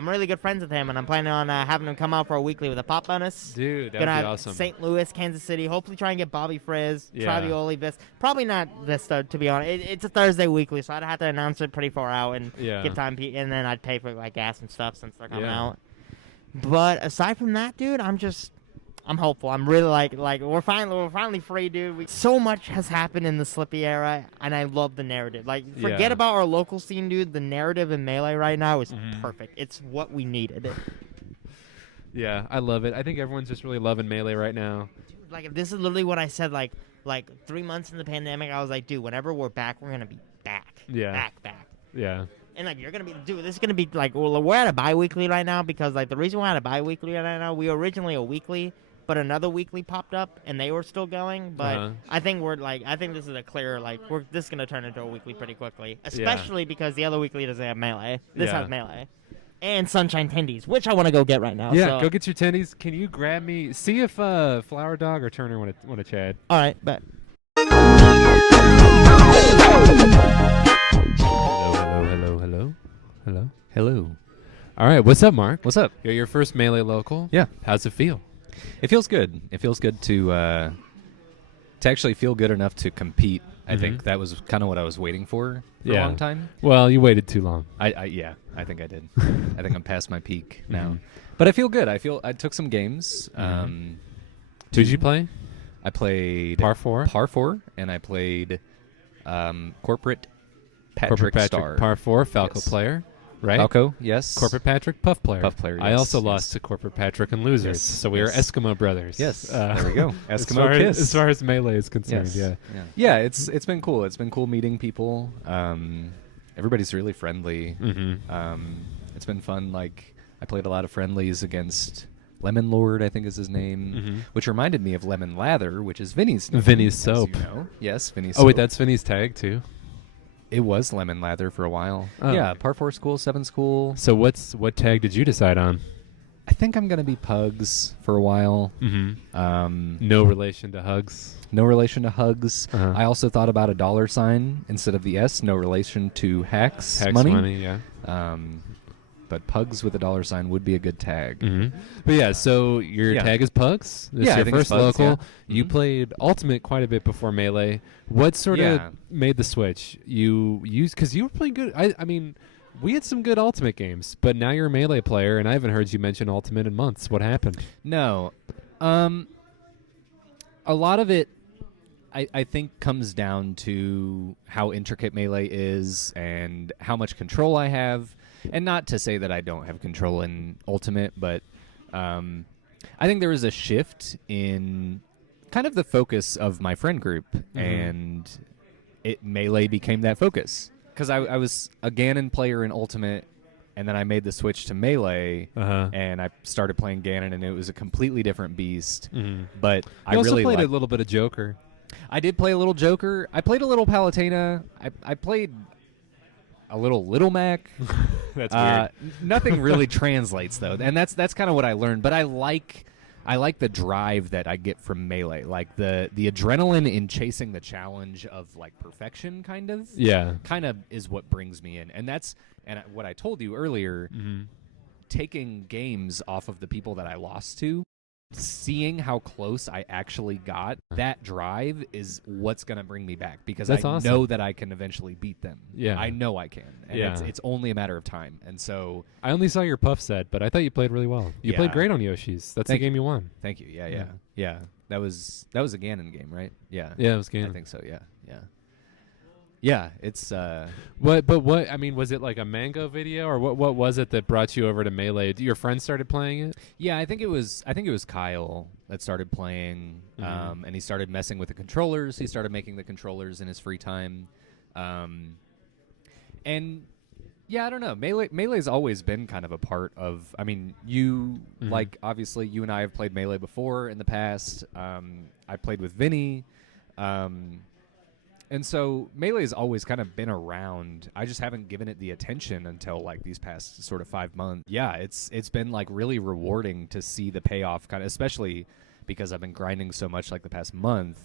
really good friends with him, and I'm planning on having him come out for a weekly with a pop bonus. Dude, that'd Gonna be have awesome. St. Louis, Kansas City. Hopefully try and get Bobby Frizz, Yeah. Travioli, Vista. Probably not Vista, to be honest. It's a Thursday weekly, so I'd have to announce it pretty far out and give time, and then I'd pay for like gas and stuff since they're coming out. But aside from that, dude, I'm hopeful. I'm really like we're finally free, dude. So much has happened in the Slippy era, and I love the narrative. Like, forget about our local scene, dude. The narrative in Melee right now is perfect. It's what we needed. Yeah, I love it. I think everyone's just really loving Melee right now. Dude, like, this is literally what I said. Like 3 months in the pandemic, I was like, dude, whenever we're back, we're gonna be back. Yeah. Back. Yeah. And like you're gonna be, dude. This is gonna be like, well, we're at a bi-weekly right now because like the reason we're at a bi-weekly right now, we were originally a weekly. But another weekly popped up, and they were still going. But I think this is a clear this is gonna turn into a weekly pretty quickly, especially because the other weekly doesn't have Melee. This has Melee, and Sunshine Tendies, which I want to go get right now. Yeah, so. go get your tendies. Can you grab me? See if Flower Dog or Turner want to chat. All right, bet. Hello. All right, what's up, Mark? What's up? You're your first Melee local. Yeah. How's it feel? It feels good. It feels good to actually feel good enough to compete. I think that was kind of what I was waiting for a long time. Well, you waited too long. I think I did. I think I'm past my peak now. But I feel good. I took some games. Who'd you play? I played Par 4? Par 4, and I played Corporate Patrick Star. Par 4, Falco player, right? Falco, yes. Corporate Patrick, Puff player. Puff player, I yes, also yes. lost to Corporate Patrick and Losers, Yes, so we are yes. Eskimo brothers. Yes, there we go. Eskimo as kiss. As far as Melee is concerned, Yes. Yeah, it's been cool. It's been cool meeting people. Everybody's really friendly. It's been fun. Like, I played a lot of friendlies against Lemon Lord, I think is his name, which reminded me of Lemon Lather, which is Vinny's name. Vinny's as soap. you know. Yes, Vinny's Oh, wait, soap. that's Vinny's tag, too? It was Lemon Lather for a while. Oh. Yeah, Par 4 school, 7 school. So what tag did you decide on? I think I'm going to be Pugs for a while. No relation to Hugs. No relation to Hugs. Uh-huh. I also thought about a $sign instead of the S. No relation to Hacks Tax money. yeah. But Pugs with a $sign would be a good tag. But yeah, so your tag is Pugs. This is Yeah, I your think it's first Pugs, local. yeah. You played Ultimate quite a bit before Melee. What sort of made the switch? You used because you were playing good. I mean, we had some good Ultimate games, but now you're a Melee player, and I haven't heard you mention Ultimate in months. What happened? No. A lot of it I think comes down to how intricate Melee is and how much control I have. And not to say that I don't have control in Ultimate, but I think there was a shift in kind of the focus of my friend group, and Melee became that focus. Because I was a Ganon player in Ultimate, and then I made the switch to Melee, and I started playing Ganon, and it was a completely different beast. But I also really played liked a little bit of Joker. I did play a little Joker. I played a little Palutena. I played a little Mac. That's weird. Nothing really translates though, and that's kind of what I learned. But I like the drive that I get from Melee, like the adrenaline in chasing the challenge of like perfection, kind of is what brings me in, and what I told you earlier. Taking games off of the people that I lost to, seeing how close I actually got, that drive is what's going to bring me back, because That's I awesome. know that I can eventually beat them. Yeah. I know I can. And Yeah. it's only a matter of time. And so I only saw your puff set, but I thought you played really well. You Yeah. played great on Yoshi's. That's Thank the game you won. thank you. Yeah. That was a Ganon game, right? Yeah. Yeah, it was game. I think so. Yeah, it's What I mean, was it like a Mango video, or what was it that brought you over to Melee? Your friends started playing it? yeah, I think it was Kyle that started playing, and he started messing with the controllers. He started making the controllers in his free time, and yeah, I don't know. Melee's always been kind of a part of. I mean, like obviously you and I have played Melee before in the past. I played with Vinny. And so Melee's always kind of been around. I just haven't given it the attention until like these past sort of 5 months. Yeah, it's been like really rewarding to see the payoff, kind of, especially because I've been grinding so much like the past month.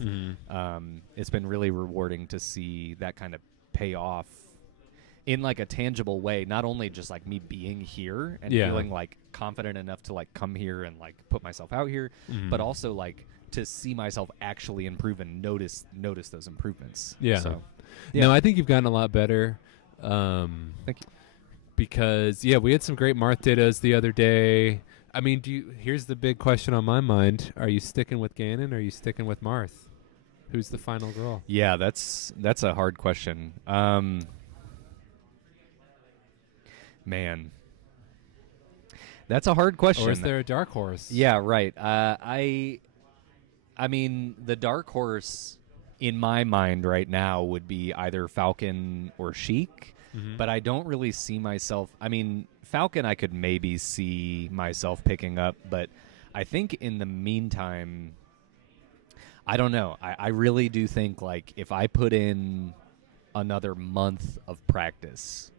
It's been really rewarding to see that kind of pay off in like a tangible way. Not only just like me being here and feeling like confident enough to like come here and like put myself out here, but also like to see myself actually improve and notice those improvements. Yeah. So, No, I think you've gotten a lot better. Thank you. Because we had some great Marth dittos the other day. I mean, here's the big question on my mind: are you sticking with Ganon, or are you sticking with Marth? Who's the final girl? Yeah, that's a hard question. Man, that's a hard question. Or is there a dark horse? Yeah, right. I mean, the dark horse in my mind right now would be either Falcon or Sheik, but I don't really see myself. I mean, Falcon I could maybe see myself picking up, but I think in the meantime, I don't know. I really do think like if I put in another month of practice,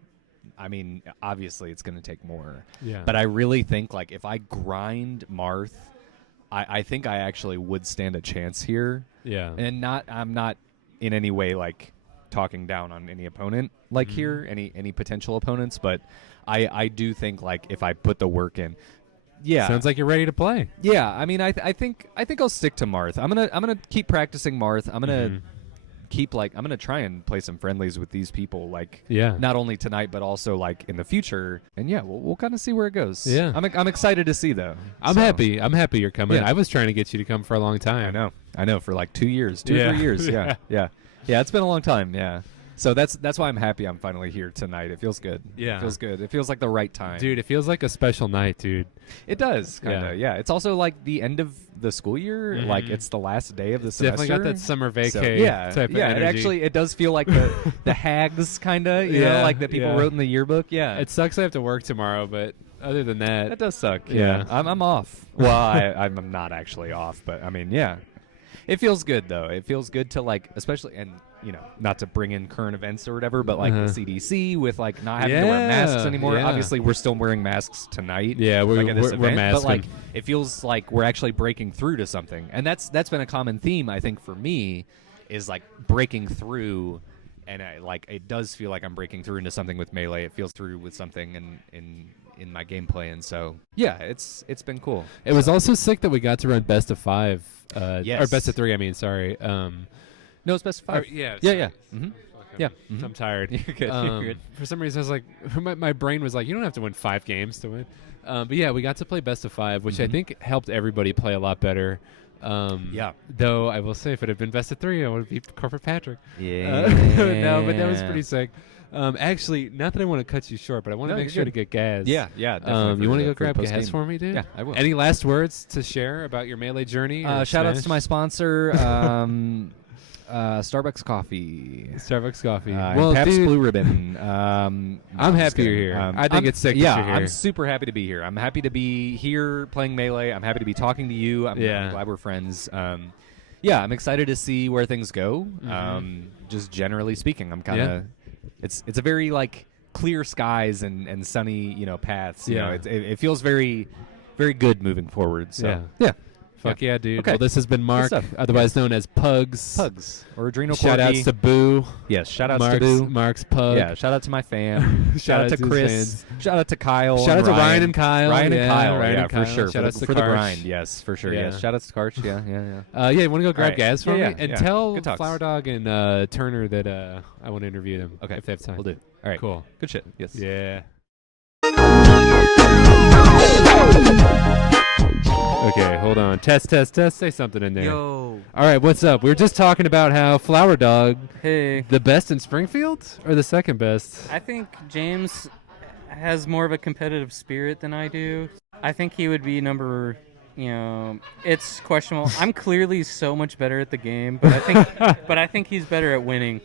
I mean, obviously it's going to take more. Yeah. But I really think like if I grind Marth, I think I actually would stand a chance here. Yeah. And I'm not in any way like talking down on any opponent like here, any potential opponents, but I do think like if I put the work in, Sounds like you're ready to play. Yeah, I mean I think I'll stick to Marth. I'm gonna keep practicing Marth. I'm gonna I'm gonna try and play some friendlies with these people, like not only tonight but also like in the future. And we'll kind of see where it goes. Yeah, I'm excited to see though. I'm happy you're coming. Yeah. I was trying to get you to come for a long time. I know for like 2 years, 2 or 3 years. Yeah. It's been a long time. Yeah. So that's why I'm happy I'm finally here tonight. It feels good. Yeah. It feels good. It feels like the right time. Dude, it feels like a special night, dude. It does, kind of. Yeah. It's also like the end of the school year. Like it's the last day of the semester. Definitely got that summer vacay type of Yeah, energy. it does feel like the hags, kind of, you know, like that people wrote in the yearbook. Yeah. It sucks I have to work tomorrow, but other than that. That does suck. Yeah. I'm off. Well, I'm not actually off, but I mean, yeah. It feels good, though. It feels good to, like, especially, and, you know, not to bring in current events or whatever, but, like, the CDC with, like, not having to wear masks anymore. Yeah. Obviously, we're still wearing masks tonight. Yeah, we're event, but, like, masking. it feels like we're actually breaking through to something. And that's been a common theme, I think, for me, is, like, breaking through. And, it does feel like I'm breaking through into something with Melee. It feels through with something in my gameplay. And so, yeah, it's been cool. It was also sick that we got to run best of 5. Yes. Or best of 3, I mean, sorry. No, it's best of 5. Yeah. Yeah. Mm-hmm. Yeah. I'm tired. You're good. You're good. For some reason, I was like, my brain was like, you don't have to win 5 games to win. But yeah, we got to play best of 5, which I think helped everybody play a lot better. Yeah. Though I will say, if it had been best of 3, I would have beat Corporate Patrick. Yeah. No, but that was pretty sick. Actually, not that I want to cut you short, but I want to No, make you're sure good. to get Gaz. Yeah, definitely. You want to go for the grab Gaz post-game. for me, dude? Yeah, I will. Any last words to share about your Melee journey? or Shout outs to my Smash? sponsor, Starbucks Coffee. Starbucks Coffee. And Pabst Blue Ribbon. I'm just happy you're kidding. here. I think it's sick that Yeah, you're here. I'm super happy to be here. I'm happy to be here playing Melee. I'm happy to be talking to you. I'm glad we're friends. Yeah, I'm excited to see where things go. Just generally speaking, I'm kind of. It's a very like clear skies and sunny paths. You know, it feels very, very good moving forward. So yeah. Fuck yeah, dude. Okay. Well, this has been Mark, stuff. otherwise known as Pugs. Or Adrenal Shout Corgi. outs to Boo. Yes, shout outs Mark's, to Boo. Mark's Pug. Yeah, shout out to my fam. shout out to his Chris. fans. Shout out to Kyle. Shout out and to Ryan. Ryan and Kyle. Ryan Yeah, and Kyle. Ryan yeah, and for Kyle. sure. Shout outs to for the Karch. grind. Yes, for sure. Yeah. Yes. Shout outs to Karch. Yeah. Yeah, you want to go grab right. Gaz for Yeah, me? yeah, And yeah. tell Good talks. Flower Dog and Turner that I want to interview them. Okay. If they have time. We'll do. All right. Cool. Good shit. Yes. Yeah. Okay, hold on. Test. Say something in there. Yo. All right, what's up? We were just talking about how Flower Dog, Hey. the best in Springfield or the second best? I think James has more of a competitive spirit than I do. I think he would be number, it's questionable. I'm clearly so much better at the game, but I think he's better at winning.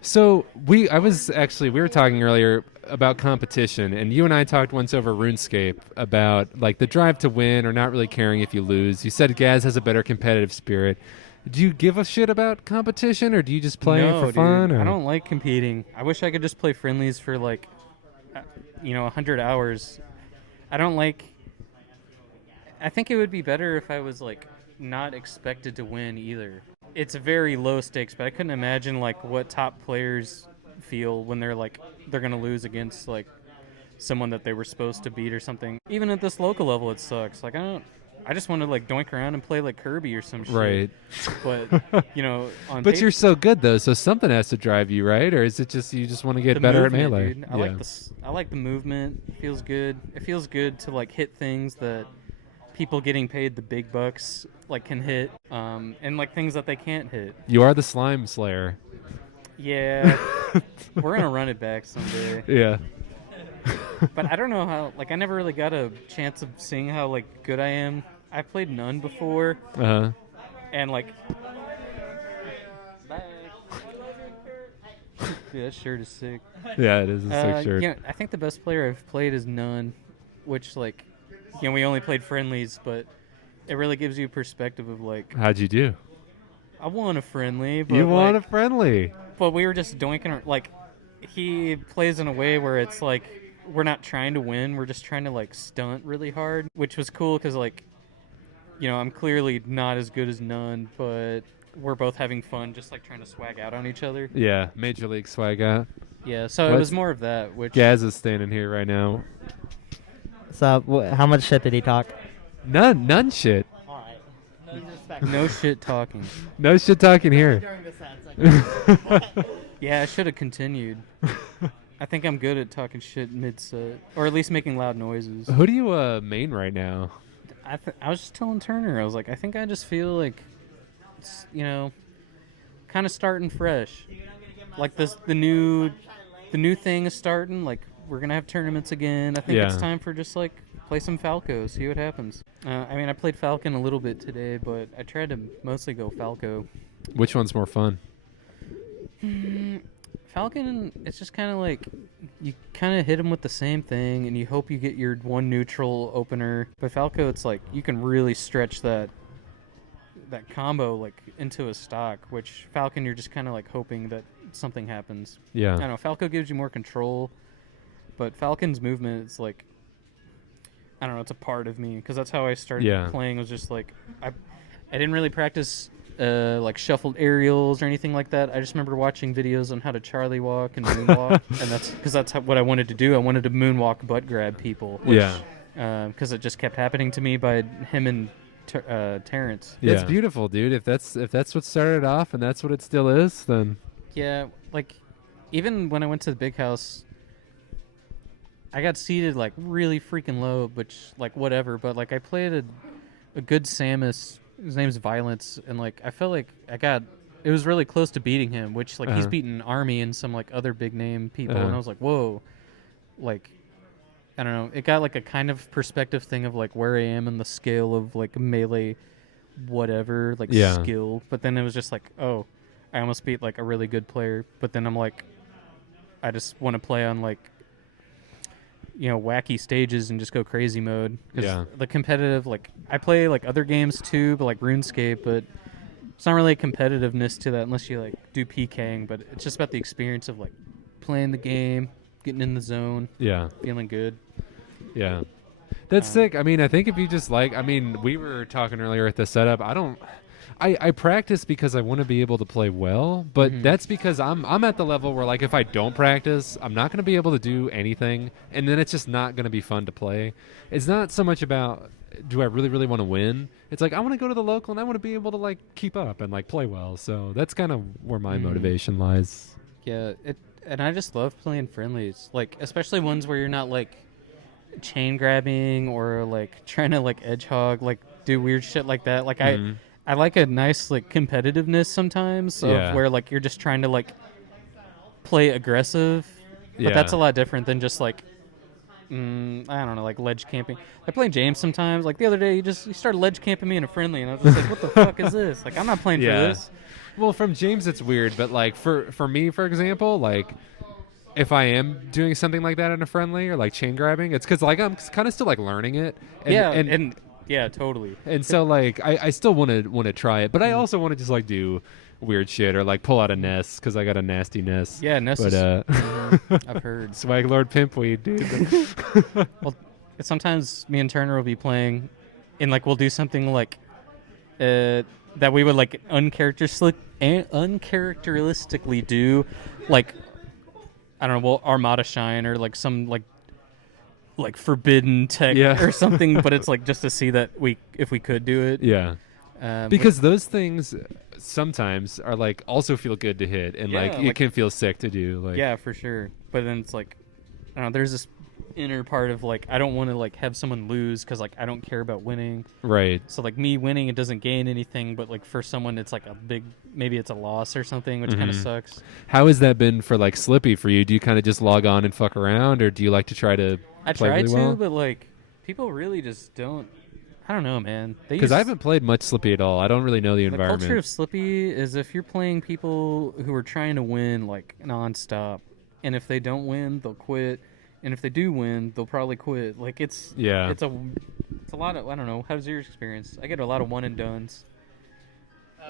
So we were talking earlier about competition, and you and I talked once over RuneScape about like the drive to win or not really caring if you lose. You said Gaz has a better competitive spirit. Do you give a shit about competition, or do you just play No, for fun? dude, Or? I don't like competing. I wish I could just play friendlies for 100 hours. I think it would be better if I was like not expected to win either. It's very low stakes, but I couldn't imagine like what top players feel when they're going to lose against like someone that they were supposed to beat or something. Even at this local level, it sucks. Like I just want to like doink around and play like Kirby or some shit. Right. But on But paper, you're so good though, so something has to drive you, right? Or is it just you just want to get the better movement, at Melee? dude. I like the movement. It feels good. It feels good to like hit things that people getting paid the big bucks like can hit, and like things that they can't hit. You are the slime slayer. Yeah, we're gonna run it back someday. Yeah. But I don't know how. Like I never really got a chance of seeing how like good I am. I played Nun before, Uh-huh. and like. Dude, that shirt is sick. Yeah, it is a sick shirt. Yeah, I think the best player I've played is Nun, which like, we only played friendlies, but it really gives you perspective of like, How'd you do? I won a friendly, but You won like, a friendly. but we were just doinking. Like, he plays in a way where it's like we're not trying to win, we're just trying to like stunt really hard, which was cool because like, I'm clearly not as good as Nun, but we're both having fun, just like trying to swag out on each other. Yeah, Major League swag out. Yeah, so it What's- was more of that. Which Gaz is standing here right now. So, how much shit did he talk? None shit. All right. no shit talking. No shit talking here. During the sets. Yeah, I should have continued. I think I'm good at talking shit mid-set, or at least making loud noises. Who do you main right now? I was just telling Turner, I was like, I think I just feel like, it's, kind of starting fresh. Like the new thing is starting. Like we're gonna have tournaments again. I think it's Yeah. time for just like play some Falco, see what happens. I played Falcon a little bit today, but I tried to mostly go Falco. Which one's more fun? Falcon, it's just kind of like you kind of hit him with the same thing, and you hope you get your one neutral opener. But Falco, it's like you can really stretch that combo like into a stock. Which Falcon, you're just kind of like hoping that something happens. I Yeah. don't know. Falco gives you more control, but Falcon's movement, it's like I don't know. It's a part of me because that's how I started Yeah. playing. Was just like I didn't really practice like shuffled aerials or anything like that. I just remember watching videos on how to Charlie walk and moonwalk, and that's what I wanted to do. I wanted to moonwalk butt grab people. Which, Yeah. because it just kept happening to me by him and Terrence. It's Yeah. beautiful, dude. If that's what started off and that's what it still is, then Yeah, like even when I went to the big house, I got seated like really freaking low, which like whatever. But like I played a good Samus his name's Violence, and like I felt like it was really close to beating him, which like he's beaten Army and some like other big name people, and I was like, whoa, like I don't know, it got like a kind of perspective thing of like where I am in the scale of like melee, whatever, like skill, but then it was just like, oh, I almost beat like a really good player, but then I'm like, I just want to play on like, you know, wacky stages and just go crazy mode. Because the competitive, like, I play like other games too, but like RuneScape, but it's not really a competitiveness to that unless you like do PKing. But it's just about the experience of like playing the game, getting in the zone, feeling good. Yeah. That's sick. I mean, I think if you just like, I mean, we were talking earlier at the setup. I practice because I want to be able to play well, but that's because I'm at the level where like if I don't practice, I'm not going to be able to do anything, and then it's just not going to be fun to play. It's not so much about do I really really want to win. It's like I want to go to the local and I want to be able to like keep up and like play well. So that's kind of where my motivation lies. Yeah, and I just love playing friendlies, like especially ones where you're not like chain grabbing or like trying to like edge hog, like do weird shit like that. Like I like a nice like competitiveness sometimes of where like you're just trying to like play aggressive, but that's a lot different than just like I don't know, like ledge camping. I play James sometimes. Like the other day, you started ledge camping me in a friendly, and I was just like, "What the fuck is this? Like I'm not playing for this." Well, from James, it's weird, but like for me, for example, like if I am doing something like that in a friendly or like chain grabbing, it's because like I'm kind of still like learning it. And yeah, totally. And so, like, I still want to try it, but I also want to just like do weird shit or like pull out a nest because I got a nasty nest. Yeah, nest. But I've heard Swag Lord Pimpweed, dude. Well, sometimes me and Turner will be playing, and like we'll do something like that we would like uncharacteristically do, like I don't know, well, Armada Shine or like some like forbidden tech or something, but it's like just to see that if we could do it. Yeah. Because those things sometimes are like also feel good to hit and like it can feel sick to do. Like yeah, for sure. But then it's like, I don't know, there's this inner part of like I don't want to like have someone lose because like I don't care about winning. Right. So like me winning, it doesn't gain anything, but like for someone it's like a big, maybe it's a loss or something, which kind of sucks. How has that been for like Slippy for you? Do you kind of just log on and fuck around, or do you like to try to? I try to, but like people really just don't. I don't know, man. Because I haven't played much Slippy at all. I don't really know the environment. The culture of Slippy is if you're playing people who are trying to win like nonstop, and if they don't win, they'll quit, and if they do win, they'll probably quit. Like it's a lot of, I don't know. How's your experience? I get a lot of one and dones.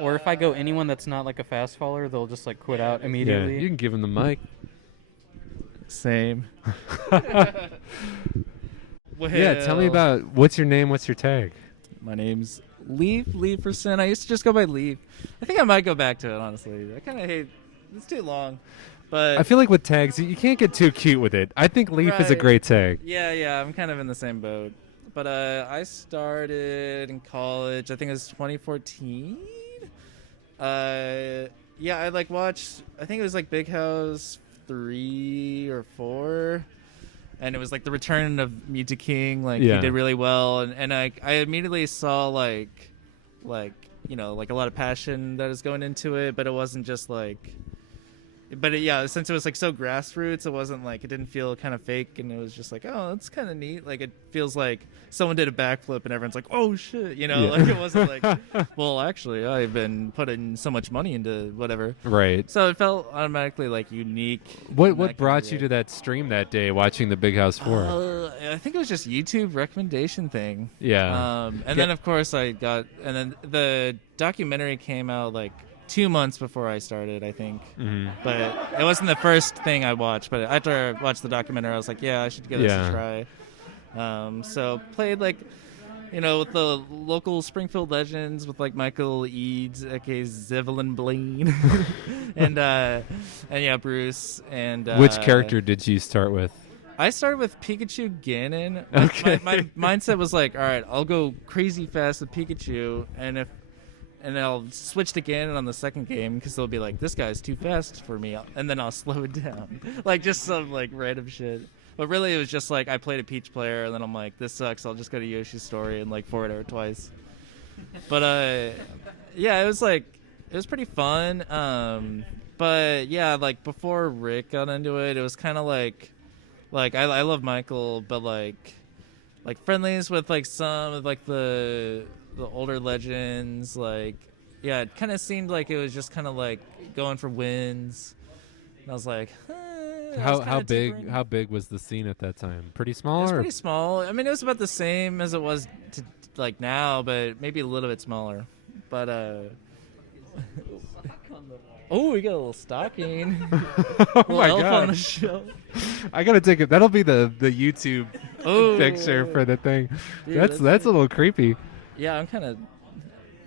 Or if I go anyone that's not like a fast faller, they'll just like quit out immediately. Yeah, you can give them the mic. Same. Well, yeah, tell me about what's your name, what's your tag? My name's Leaf%. I used to just go by Leaf. I think I might go back to it, honestly. I kind of hate it's too long. But I feel like with tags, you can't get too cute with it. I think Leaf is a great tag. Yeah, I'm kind of in the same boat. But I started in college, I think it was 2014. I like watched, I think it was like Big House 3 or 4. And it was like the return of Mewtwo King. Like he did really well, and I immediately saw like you know, like a lot of passion that was going into it, but it wasn't just like. But since it was like so grassroots, it wasn't like, it didn't feel kind of fake, and it was just like, oh, that's kind of neat. Like it feels like someone did a backflip and everyone's like, oh shit, you know, like it wasn't like, well, actually, I've been putting so much money into whatever. Right. So it felt automatically like unique. What brought you to that stream that day, watching the Big House 4? I think it was just YouTube recommendation thing. Yeah. Then of course and then the documentary came out like 2 months before I started, I think. Mm-hmm. But it wasn't the first thing I watched. But after I watched the documentary, I was like, yeah, I should give this a try. So played like, you know, with the local Springfield legends with like Michael Eads, aka Zevelyn Blaine, and Bruce. And which character did you start with? I started with Pikachu Ganon. Okay. My mindset was like, all right, I'll go crazy fast with Pikachu, and I'll switch to Ganon on the second game because they'll be like, this guy's too fast for me, and then I'll slow it down. Like, just some, like, random shit. But really, it was just, like, I played a Peach player, and then I'm like, this sucks, I'll just go to Yoshi's Story and, like, forward it twice. But yeah, it was pretty fun. But yeah, like before Rick got into it, it was kind of like I love Michael, but like friendlies with like some of like the older legends, like yeah, it kind of seemed like it was just kind of like going for wins. And I was like, How big was the scene at that time? Pretty small. It was or? pretty small. I mean, it was about the same as it was to like now, but maybe a little bit smaller. But oh, we got a little stocking. Oh my elf god! on the shelf. I gotta take it. That'll be the YouTube Oh, picture for the thing. dude, That's a little creepy. Yeah, I'm kind of.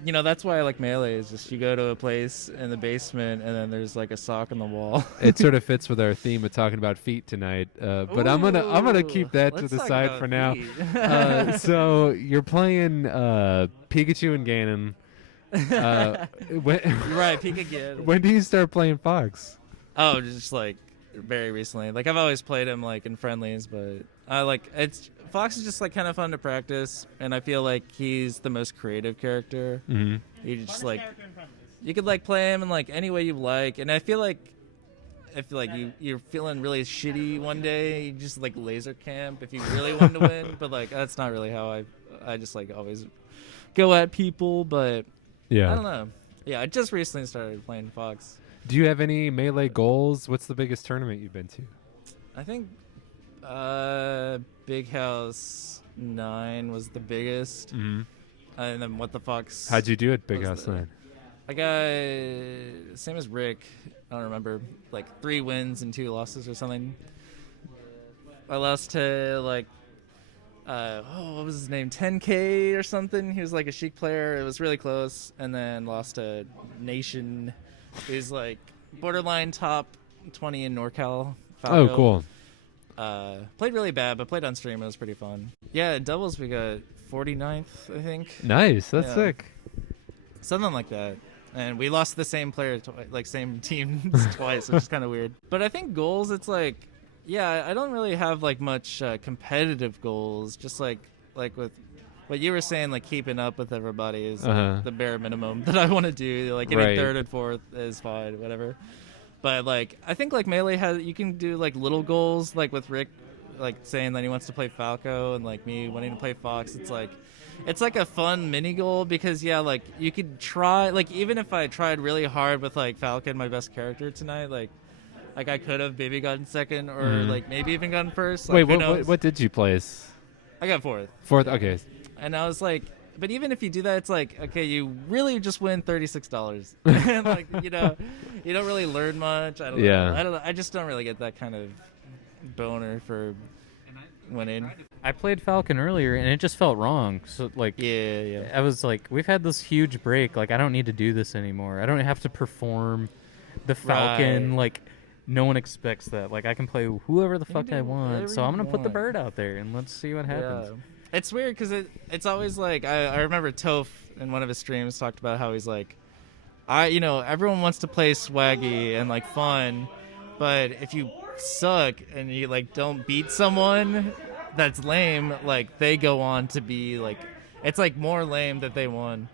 You know, that's why I like Melee. Is just you go to a place in the basement and then there's like a sock on the wall. It sort of fits with our theme of talking about feet tonight. But I'm gonna keep that to Let's the talk side about for now. feet. So you're playing Pikachu and Ganon. When, You're right, peek again. when do you start playing Fox? Oh, just like very recently. Like I've always played him like in friendlies, but I like Fox is just like kind of fun to practice, and I feel like he's the most creative character. Mm-hmm. You just like you could like play him in like any way you like, and I feel like if like you're feeling really shitty one day, you just like laser camp if you really want to win. But like that's not really how I just like always go at people. But Yeah. I don't know. Yeah, I just recently started playing Fox. Do you have any Melee goals? What's the biggest tournament you've been to? I think Big House 9 was the biggest. Mm-hmm. And then What the Fox. How'd you do at Big was House the- 9? I got same as Rick. I don't remember, like 3 wins and 2 losses or something. I lost to like what was his name? 10K or something. He was like a Sheik player. It was really close. And then lost to Nation, who's like borderline top 20 in NorCal. Oh, Falco. cool. Played really bad, but played on stream. It was pretty fun. Yeah, in doubles we got 49th, I think. Nice. That's Yeah. sick. Something like that. And we lost the same player, like same teams twice, which is kind of weird. But I think goals, it's like, yeah, I don't really have like much competitive goals. Just like with what you were saying, like keeping up with everybody is like, the bare minimum that I want to do. Like getting Right. 3rd and 4th is fine, whatever. But like I think like Melee you can do like little goals, like with Rick, like saying that he wants to play Falco, and like me wanting to play Fox. It's like a fun mini goal because yeah, like you could try, like even if I tried really hard with like Falcon, my best character tonight, like I could have maybe gotten second or like maybe even gotten first. Like, Wait, who knows? what did you place? I got 4th. 4th? Okay. And I was like, but even if you do that, it's like, okay, you really just win $36. And like, you know, you don't really learn much. I don't know. I just don't really get that kind of boner for winning. I played Falcon earlier, and it just felt wrong. So, like, Yeah. I was like, we've had this huge break. Like, I don't need to do this anymore. I don't have to perform the Falcon. Right. Like, no one expects that. Like, I can play whoever the You fuck can I do want. whatever So I'm you going to put the want. bird out there, and let's see what happens. Yeah. It's weird because it's always like, I remember Toph in one of his streams talked about how he's like, everyone wants to play swaggy and like fun, but if you suck and you like don't beat someone that's lame, like they go on to be like, it's like more lame that they won.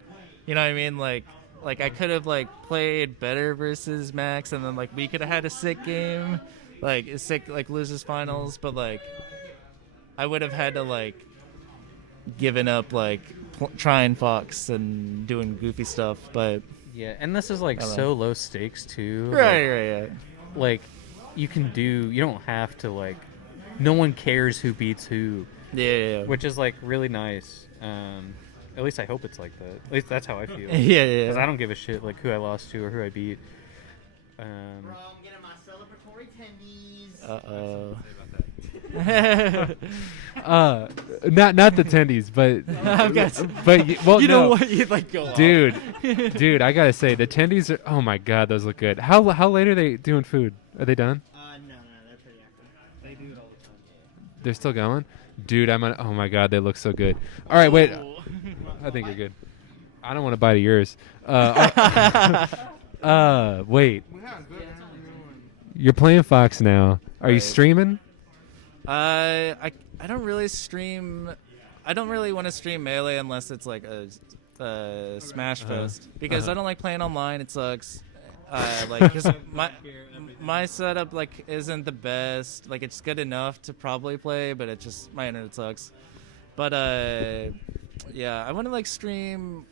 You know what I mean? Like I could have like played better versus Max, and then like we could have had a sick game, like a sick like losers finals, but like I would have had to like given up like trying Fox and doing goofy stuff, but Yeah, and this is like I don't so know. low stakes too. right. Like, you don't have to like, no one cares who beats who, Yeah. which is like really nice. At least I hope it's like that. At least that's how I feel. Yeah. Because I don't give a shit like who I lost to or who I beat. Bro, I'm getting my celebratory tendies. Uh-oh. Not the tendies, but well, You know no. what? You'd like go off. Dude, I gotta say the tendies are. Oh my god, those look good. How late are they doing food? Are they done? No, they're pretty active. They do it all the time. They're still going? Dude, oh my god, they look so good. All right, wait. I think you're good. I don't want to bite of yours. Wait. You're playing Fox now. Are you Right. streaming? I don't really stream. I don't really want to stream Melee unless it's like Smash Fest because I don't like playing online. It sucks. Like, cause my setup like isn't the best. Like, it's good enough to probably play, but it just my internet sucks. But yeah, I want to like stream,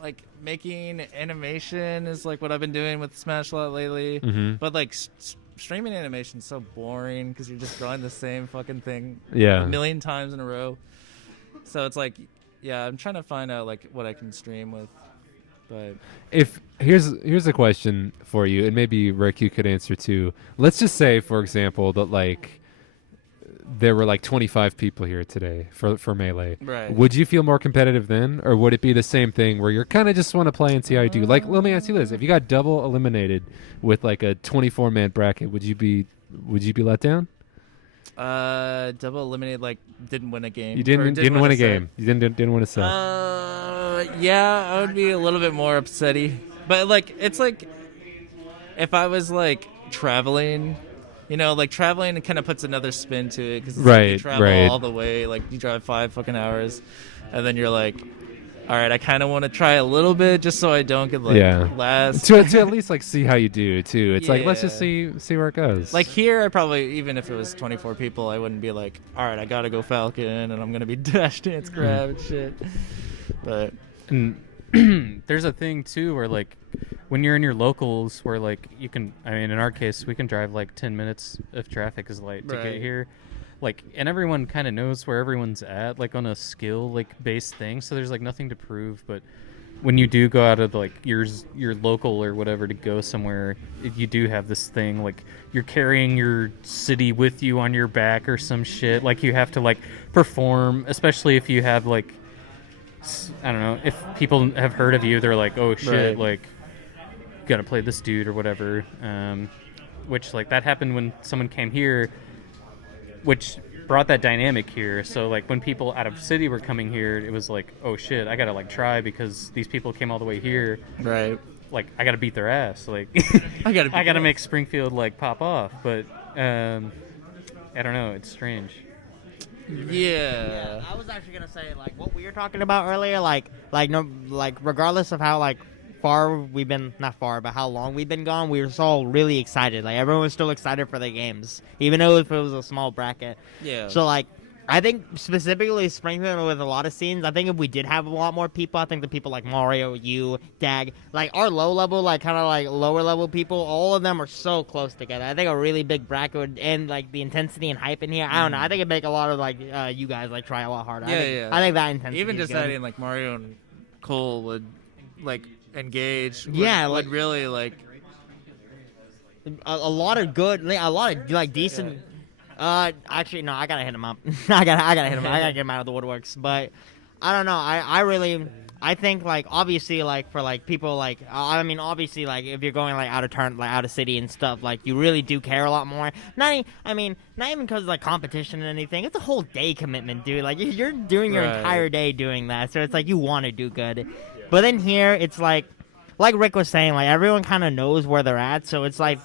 like making animation is like what I've been doing with Smash a lot lately. But like streaming animation is so boring because you're just drawing the same fucking thing a million times in a row. So it's like, yeah, I'm trying to find out like what I can stream with. But if here's a question for you, and maybe Rick, you could answer too. Let's just say, for example, that like there were like 25 people here today for Melee. Right. Would you feel more competitive then, or would it be the same thing where you're kind of just want to play and see how you do? Like, let me ask you this: if you got double eliminated with like a 24-man bracket, would you be let down? Double eliminated, like didn't win a game. You didn't win a game. You didn't win a set. Yeah, I would be a little bit more upsetty. But like, it's like if I was like traveling, you know, like traveling, it kind of puts another spin to it because like you travel all the way, like you drive 5 fucking hours, and then you're like, all right, I kind of want to try a little bit just so I don't get like last. to at least like see how you do too. It's like, let's just see where it goes. Like here, I probably, even if it was 24 people, I wouldn't be like, all right, I gotta go Falcon and I'm gonna be dash dance grab and shit. But there's a thing too where like when you're in your locals where like you can, I mean in our case we can drive like 10 minutes if traffic is light to get here, like, and everyone kind of knows where everyone's at like on a skill like based thing, so there's like nothing to prove. But when you do go out of like your local or whatever to go somewhere, you do have this thing like you're carrying your city with you on your back or some shit, like you have to like perform, especially if you have like, I don't know, if people have heard of you, they're like, oh shit, like gotta play this dude or whatever. Which like that happened when someone came here, which brought that dynamic here. So like when people out of city were coming here, it was like, oh shit, I gotta like try because these people came all the way here. Right. Like I gotta beat their ass. Like I gotta make Springfield like pop off. But I don't know, it's strange. Yeah, I was actually gonna say like what we were talking about earlier, like regardless of how like far we've been, not far, but how long we've been gone, we were all really excited. Like everyone was still excited for the games, even though if it was a small bracket. Yeah. So like, I think specifically Springfield with a lot of scenes, I think if we did have a lot more people, I think the people like Mario, you, Dag, like our low level, like kind of like lower level people, all of them are so close together. I think a really big bracket would end like the intensity and hype in here. I don't know. I think it'd make a lot of like you guys like try a lot harder. I think that intensity. Even just is good. adding like Mario and Cole would like engage. Would really like a lot of good, a lot of like decent. Actually, no, I gotta hit him up. I gotta hit him up. I gotta get him out of the woodworks. But I don't know. I think like obviously like for like people like I mean obviously like if you're going like out of city and stuff, like you really do care a lot more. Not even because of like competition or anything. It's a whole day commitment, dude. Like you're doing your entire day doing that, so it's like you want to do good. But then here it's like Rick was saying, like everyone kind of knows where they're at, so it's like.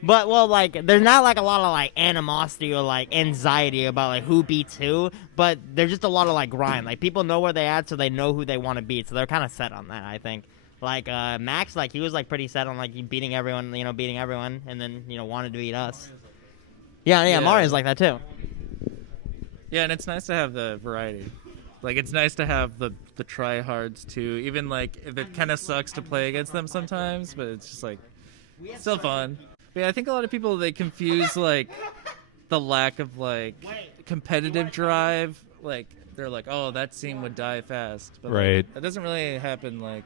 But well, like there's not like a lot of like animosity or like anxiety about like who beats who, but there's just a lot of like grind. Like people know where they at, so they know who they want to beat, so they're kind of set on that. I think like Max, like he was like pretty set on like beating everyone, and then wanted to beat us. Yeah. Mario's like that too. Yeah, and it's nice to have the variety. Like it's nice to have the tryhards too. Even like if it kind of sucks to play against them sometimes, but it's just like. Still fun. But yeah, I think a lot of people, they confuse like the lack of like competitive drive. Like they're like, oh, that scene would die fast. But like, that doesn't really happen. Like,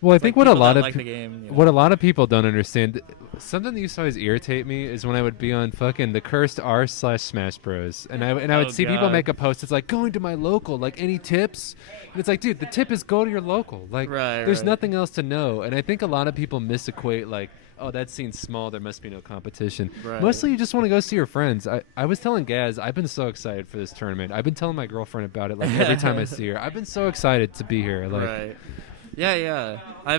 well, I think what a lot of the game, what a lot of people don't understand, something that used to always irritate me is when I would be on fucking the cursed r/Smash Bros. And I would see people make a post. It's like going to my local. Like any tips? And it's like, dude, the tip is go to your local. Like there's nothing else to know. And I think a lot of people misequate like. Oh, that scene's small. There must be no competition. Mostly you just want to go see your friends. I was telling Gaz, I've been so excited for this tournament. I've been telling my girlfriend about it like every time I see her. I've been so excited to be here. Like, Yeah. I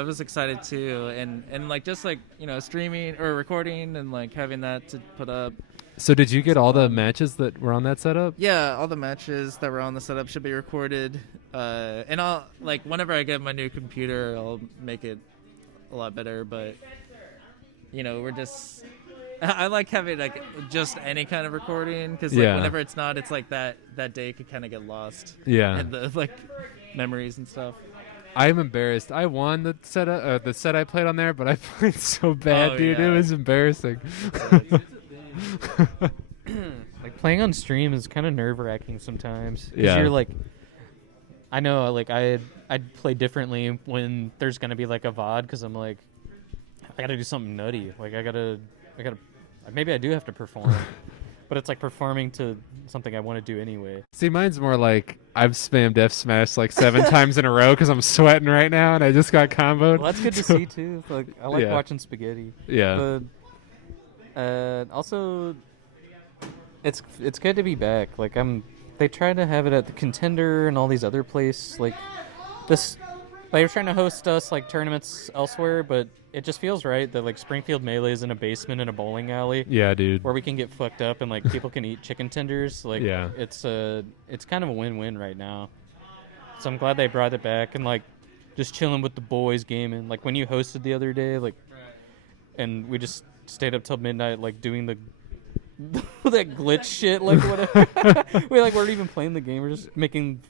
was excited too. And like just like, streaming or recording and like having that to put up. So did you get all the matches that were on that setup? Yeah, all the matches that were on the setup should be recorded. And I'll whenever I get my new computer, I'll make it a lot better. But we're just. I like having just any kind of recording because whenever it's not, it's like that day could kind of get lost. Yeah. And the memories and stuff. I'm embarrassed. I won the set I played on there, but I played so bad, dude. Yeah. It was embarrassing. Like playing on stream is kind of nerve-wracking sometimes. 'Cause Yeah. you're like, I know, like I'd play differently when there's gonna be like a VOD because I'm like, I gotta do something nutty. Like I gotta. Maybe I do have to perform, but it's like performing to something I want to do anyway. See, mine's more like I've spammed F smash like 7 times in a row because I'm sweating right now and I just got comboed. Well, that's good to see too. Like I like watching spaghetti. Yeah. But also, it's good to be back. Like they try to have it at the Contender and all these other places. Like this, they were trying to host us like tournaments elsewhere, but it just feels right that like Springfield Melee is in a basement in a bowling alley. Yeah, dude. Where we can get fucked up and like people can eat chicken tenders. Like yeah. It's kind of a win-win right now. So I'm glad they brought it back and like just chilling with the boys gaming. Like when you hosted the other day, like, and we just stayed up till midnight like doing the that glitch shit, like whatever. We weren't even playing the game. We're just making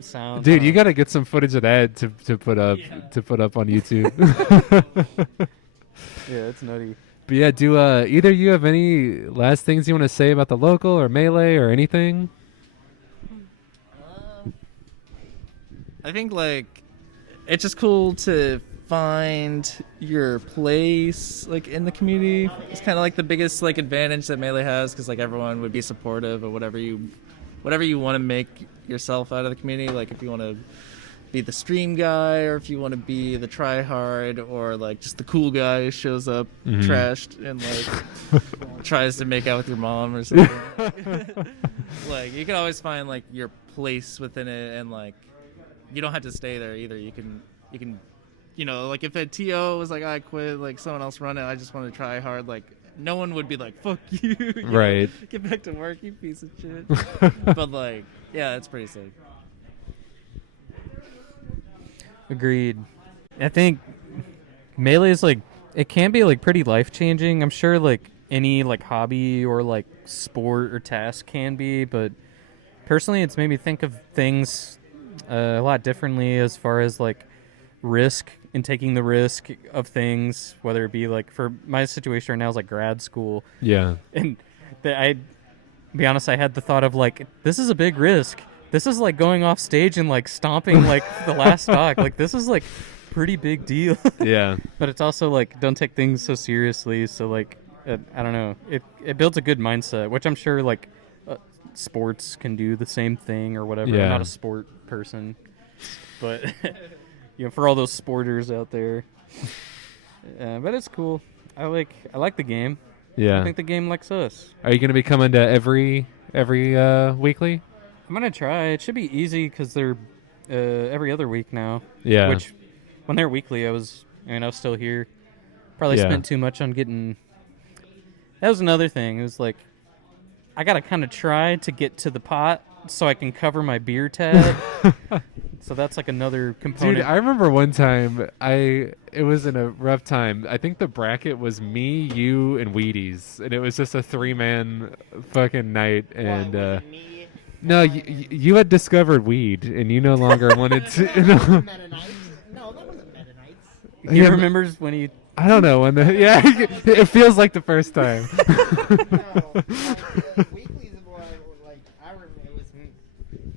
sounds. Dude, you gotta get some footage of that to put up on YouTube. Yeah, it's nutty. But yeah, do either you have any last things you want to say about the local or Melee or anything? I think it's just cool to find your place in the community. It's kind of like the biggest advantage that Melee has because everyone would be supportive of whatever you want to make yourself out of the community. Like if you want to be the stream guy or if you want to be the try hard or just the cool guy who shows up trashed and tries to make out with your mom or something. You can always find your place within it and you don't have to stay there either. You can if a TO was I quit, someone else run it, I just want to try hard, no one would be fuck you, right? Get back to work, you piece of shit. But yeah, it's pretty sick. Agreed. I think Melee is it can be pretty life changing. I'm sure any hobby or sport or task can be, but personally it's made me think of things a lot differently as far as risk and taking the risk of things, whether it be for my situation right now is grad school. Yeah. And be honest, I had the thought of this is a big risk. This is going off stage and stomping the last stock. This is pretty big deal. Yeah. But it's also don't take things so seriously. So I don't know. It builds a good mindset, which I'm sure sports can do the same thing or whatever. Yeah. I'm not a sport person, but for all those sporters out there. But it's cool. I like the game. Yeah. I think the game likes us. Are you gonna be coming to every weekly? I'm gonna try. It should be easy because they're every other week now. Yeah. Which, when they're weekly, I was still here. Probably spent too much on getting. That was another thing. It was I gotta kind of try to get to the pot so I can cover my beer tab. So that's another component. Dude, I remember one time it was in a rough time. I think the bracket was me, you, and Wheaties, and it was just a 3-man fucking night. And no, you had discovered weed, and you no longer wanted to. Meta Knights? No, that wasn't Meta Knights. He remembers when he. I don't know when it feels like the first time. Weeklies were I remember it was.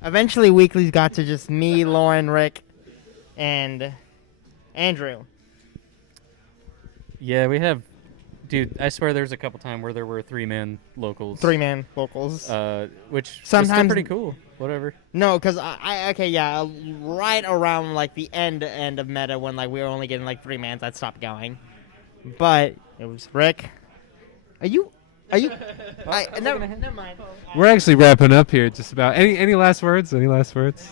Eventually, weeklies got to just me, Lauren, Rick, and Andrew. Yeah, we have. Dude, I swear there's a couple times where there were 3-man locals. 3-man locals. Which sometimes was still pretty cool. Whatever. No, because right around the end of meta when we were only getting 3-mans, I'd stop going. But it was Rick. Are you? Never mind. We're actually wrapping up here. Just about. Any last words? Any last words?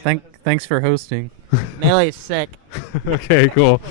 Thanks for hosting. Melee is sick. Okay, cool.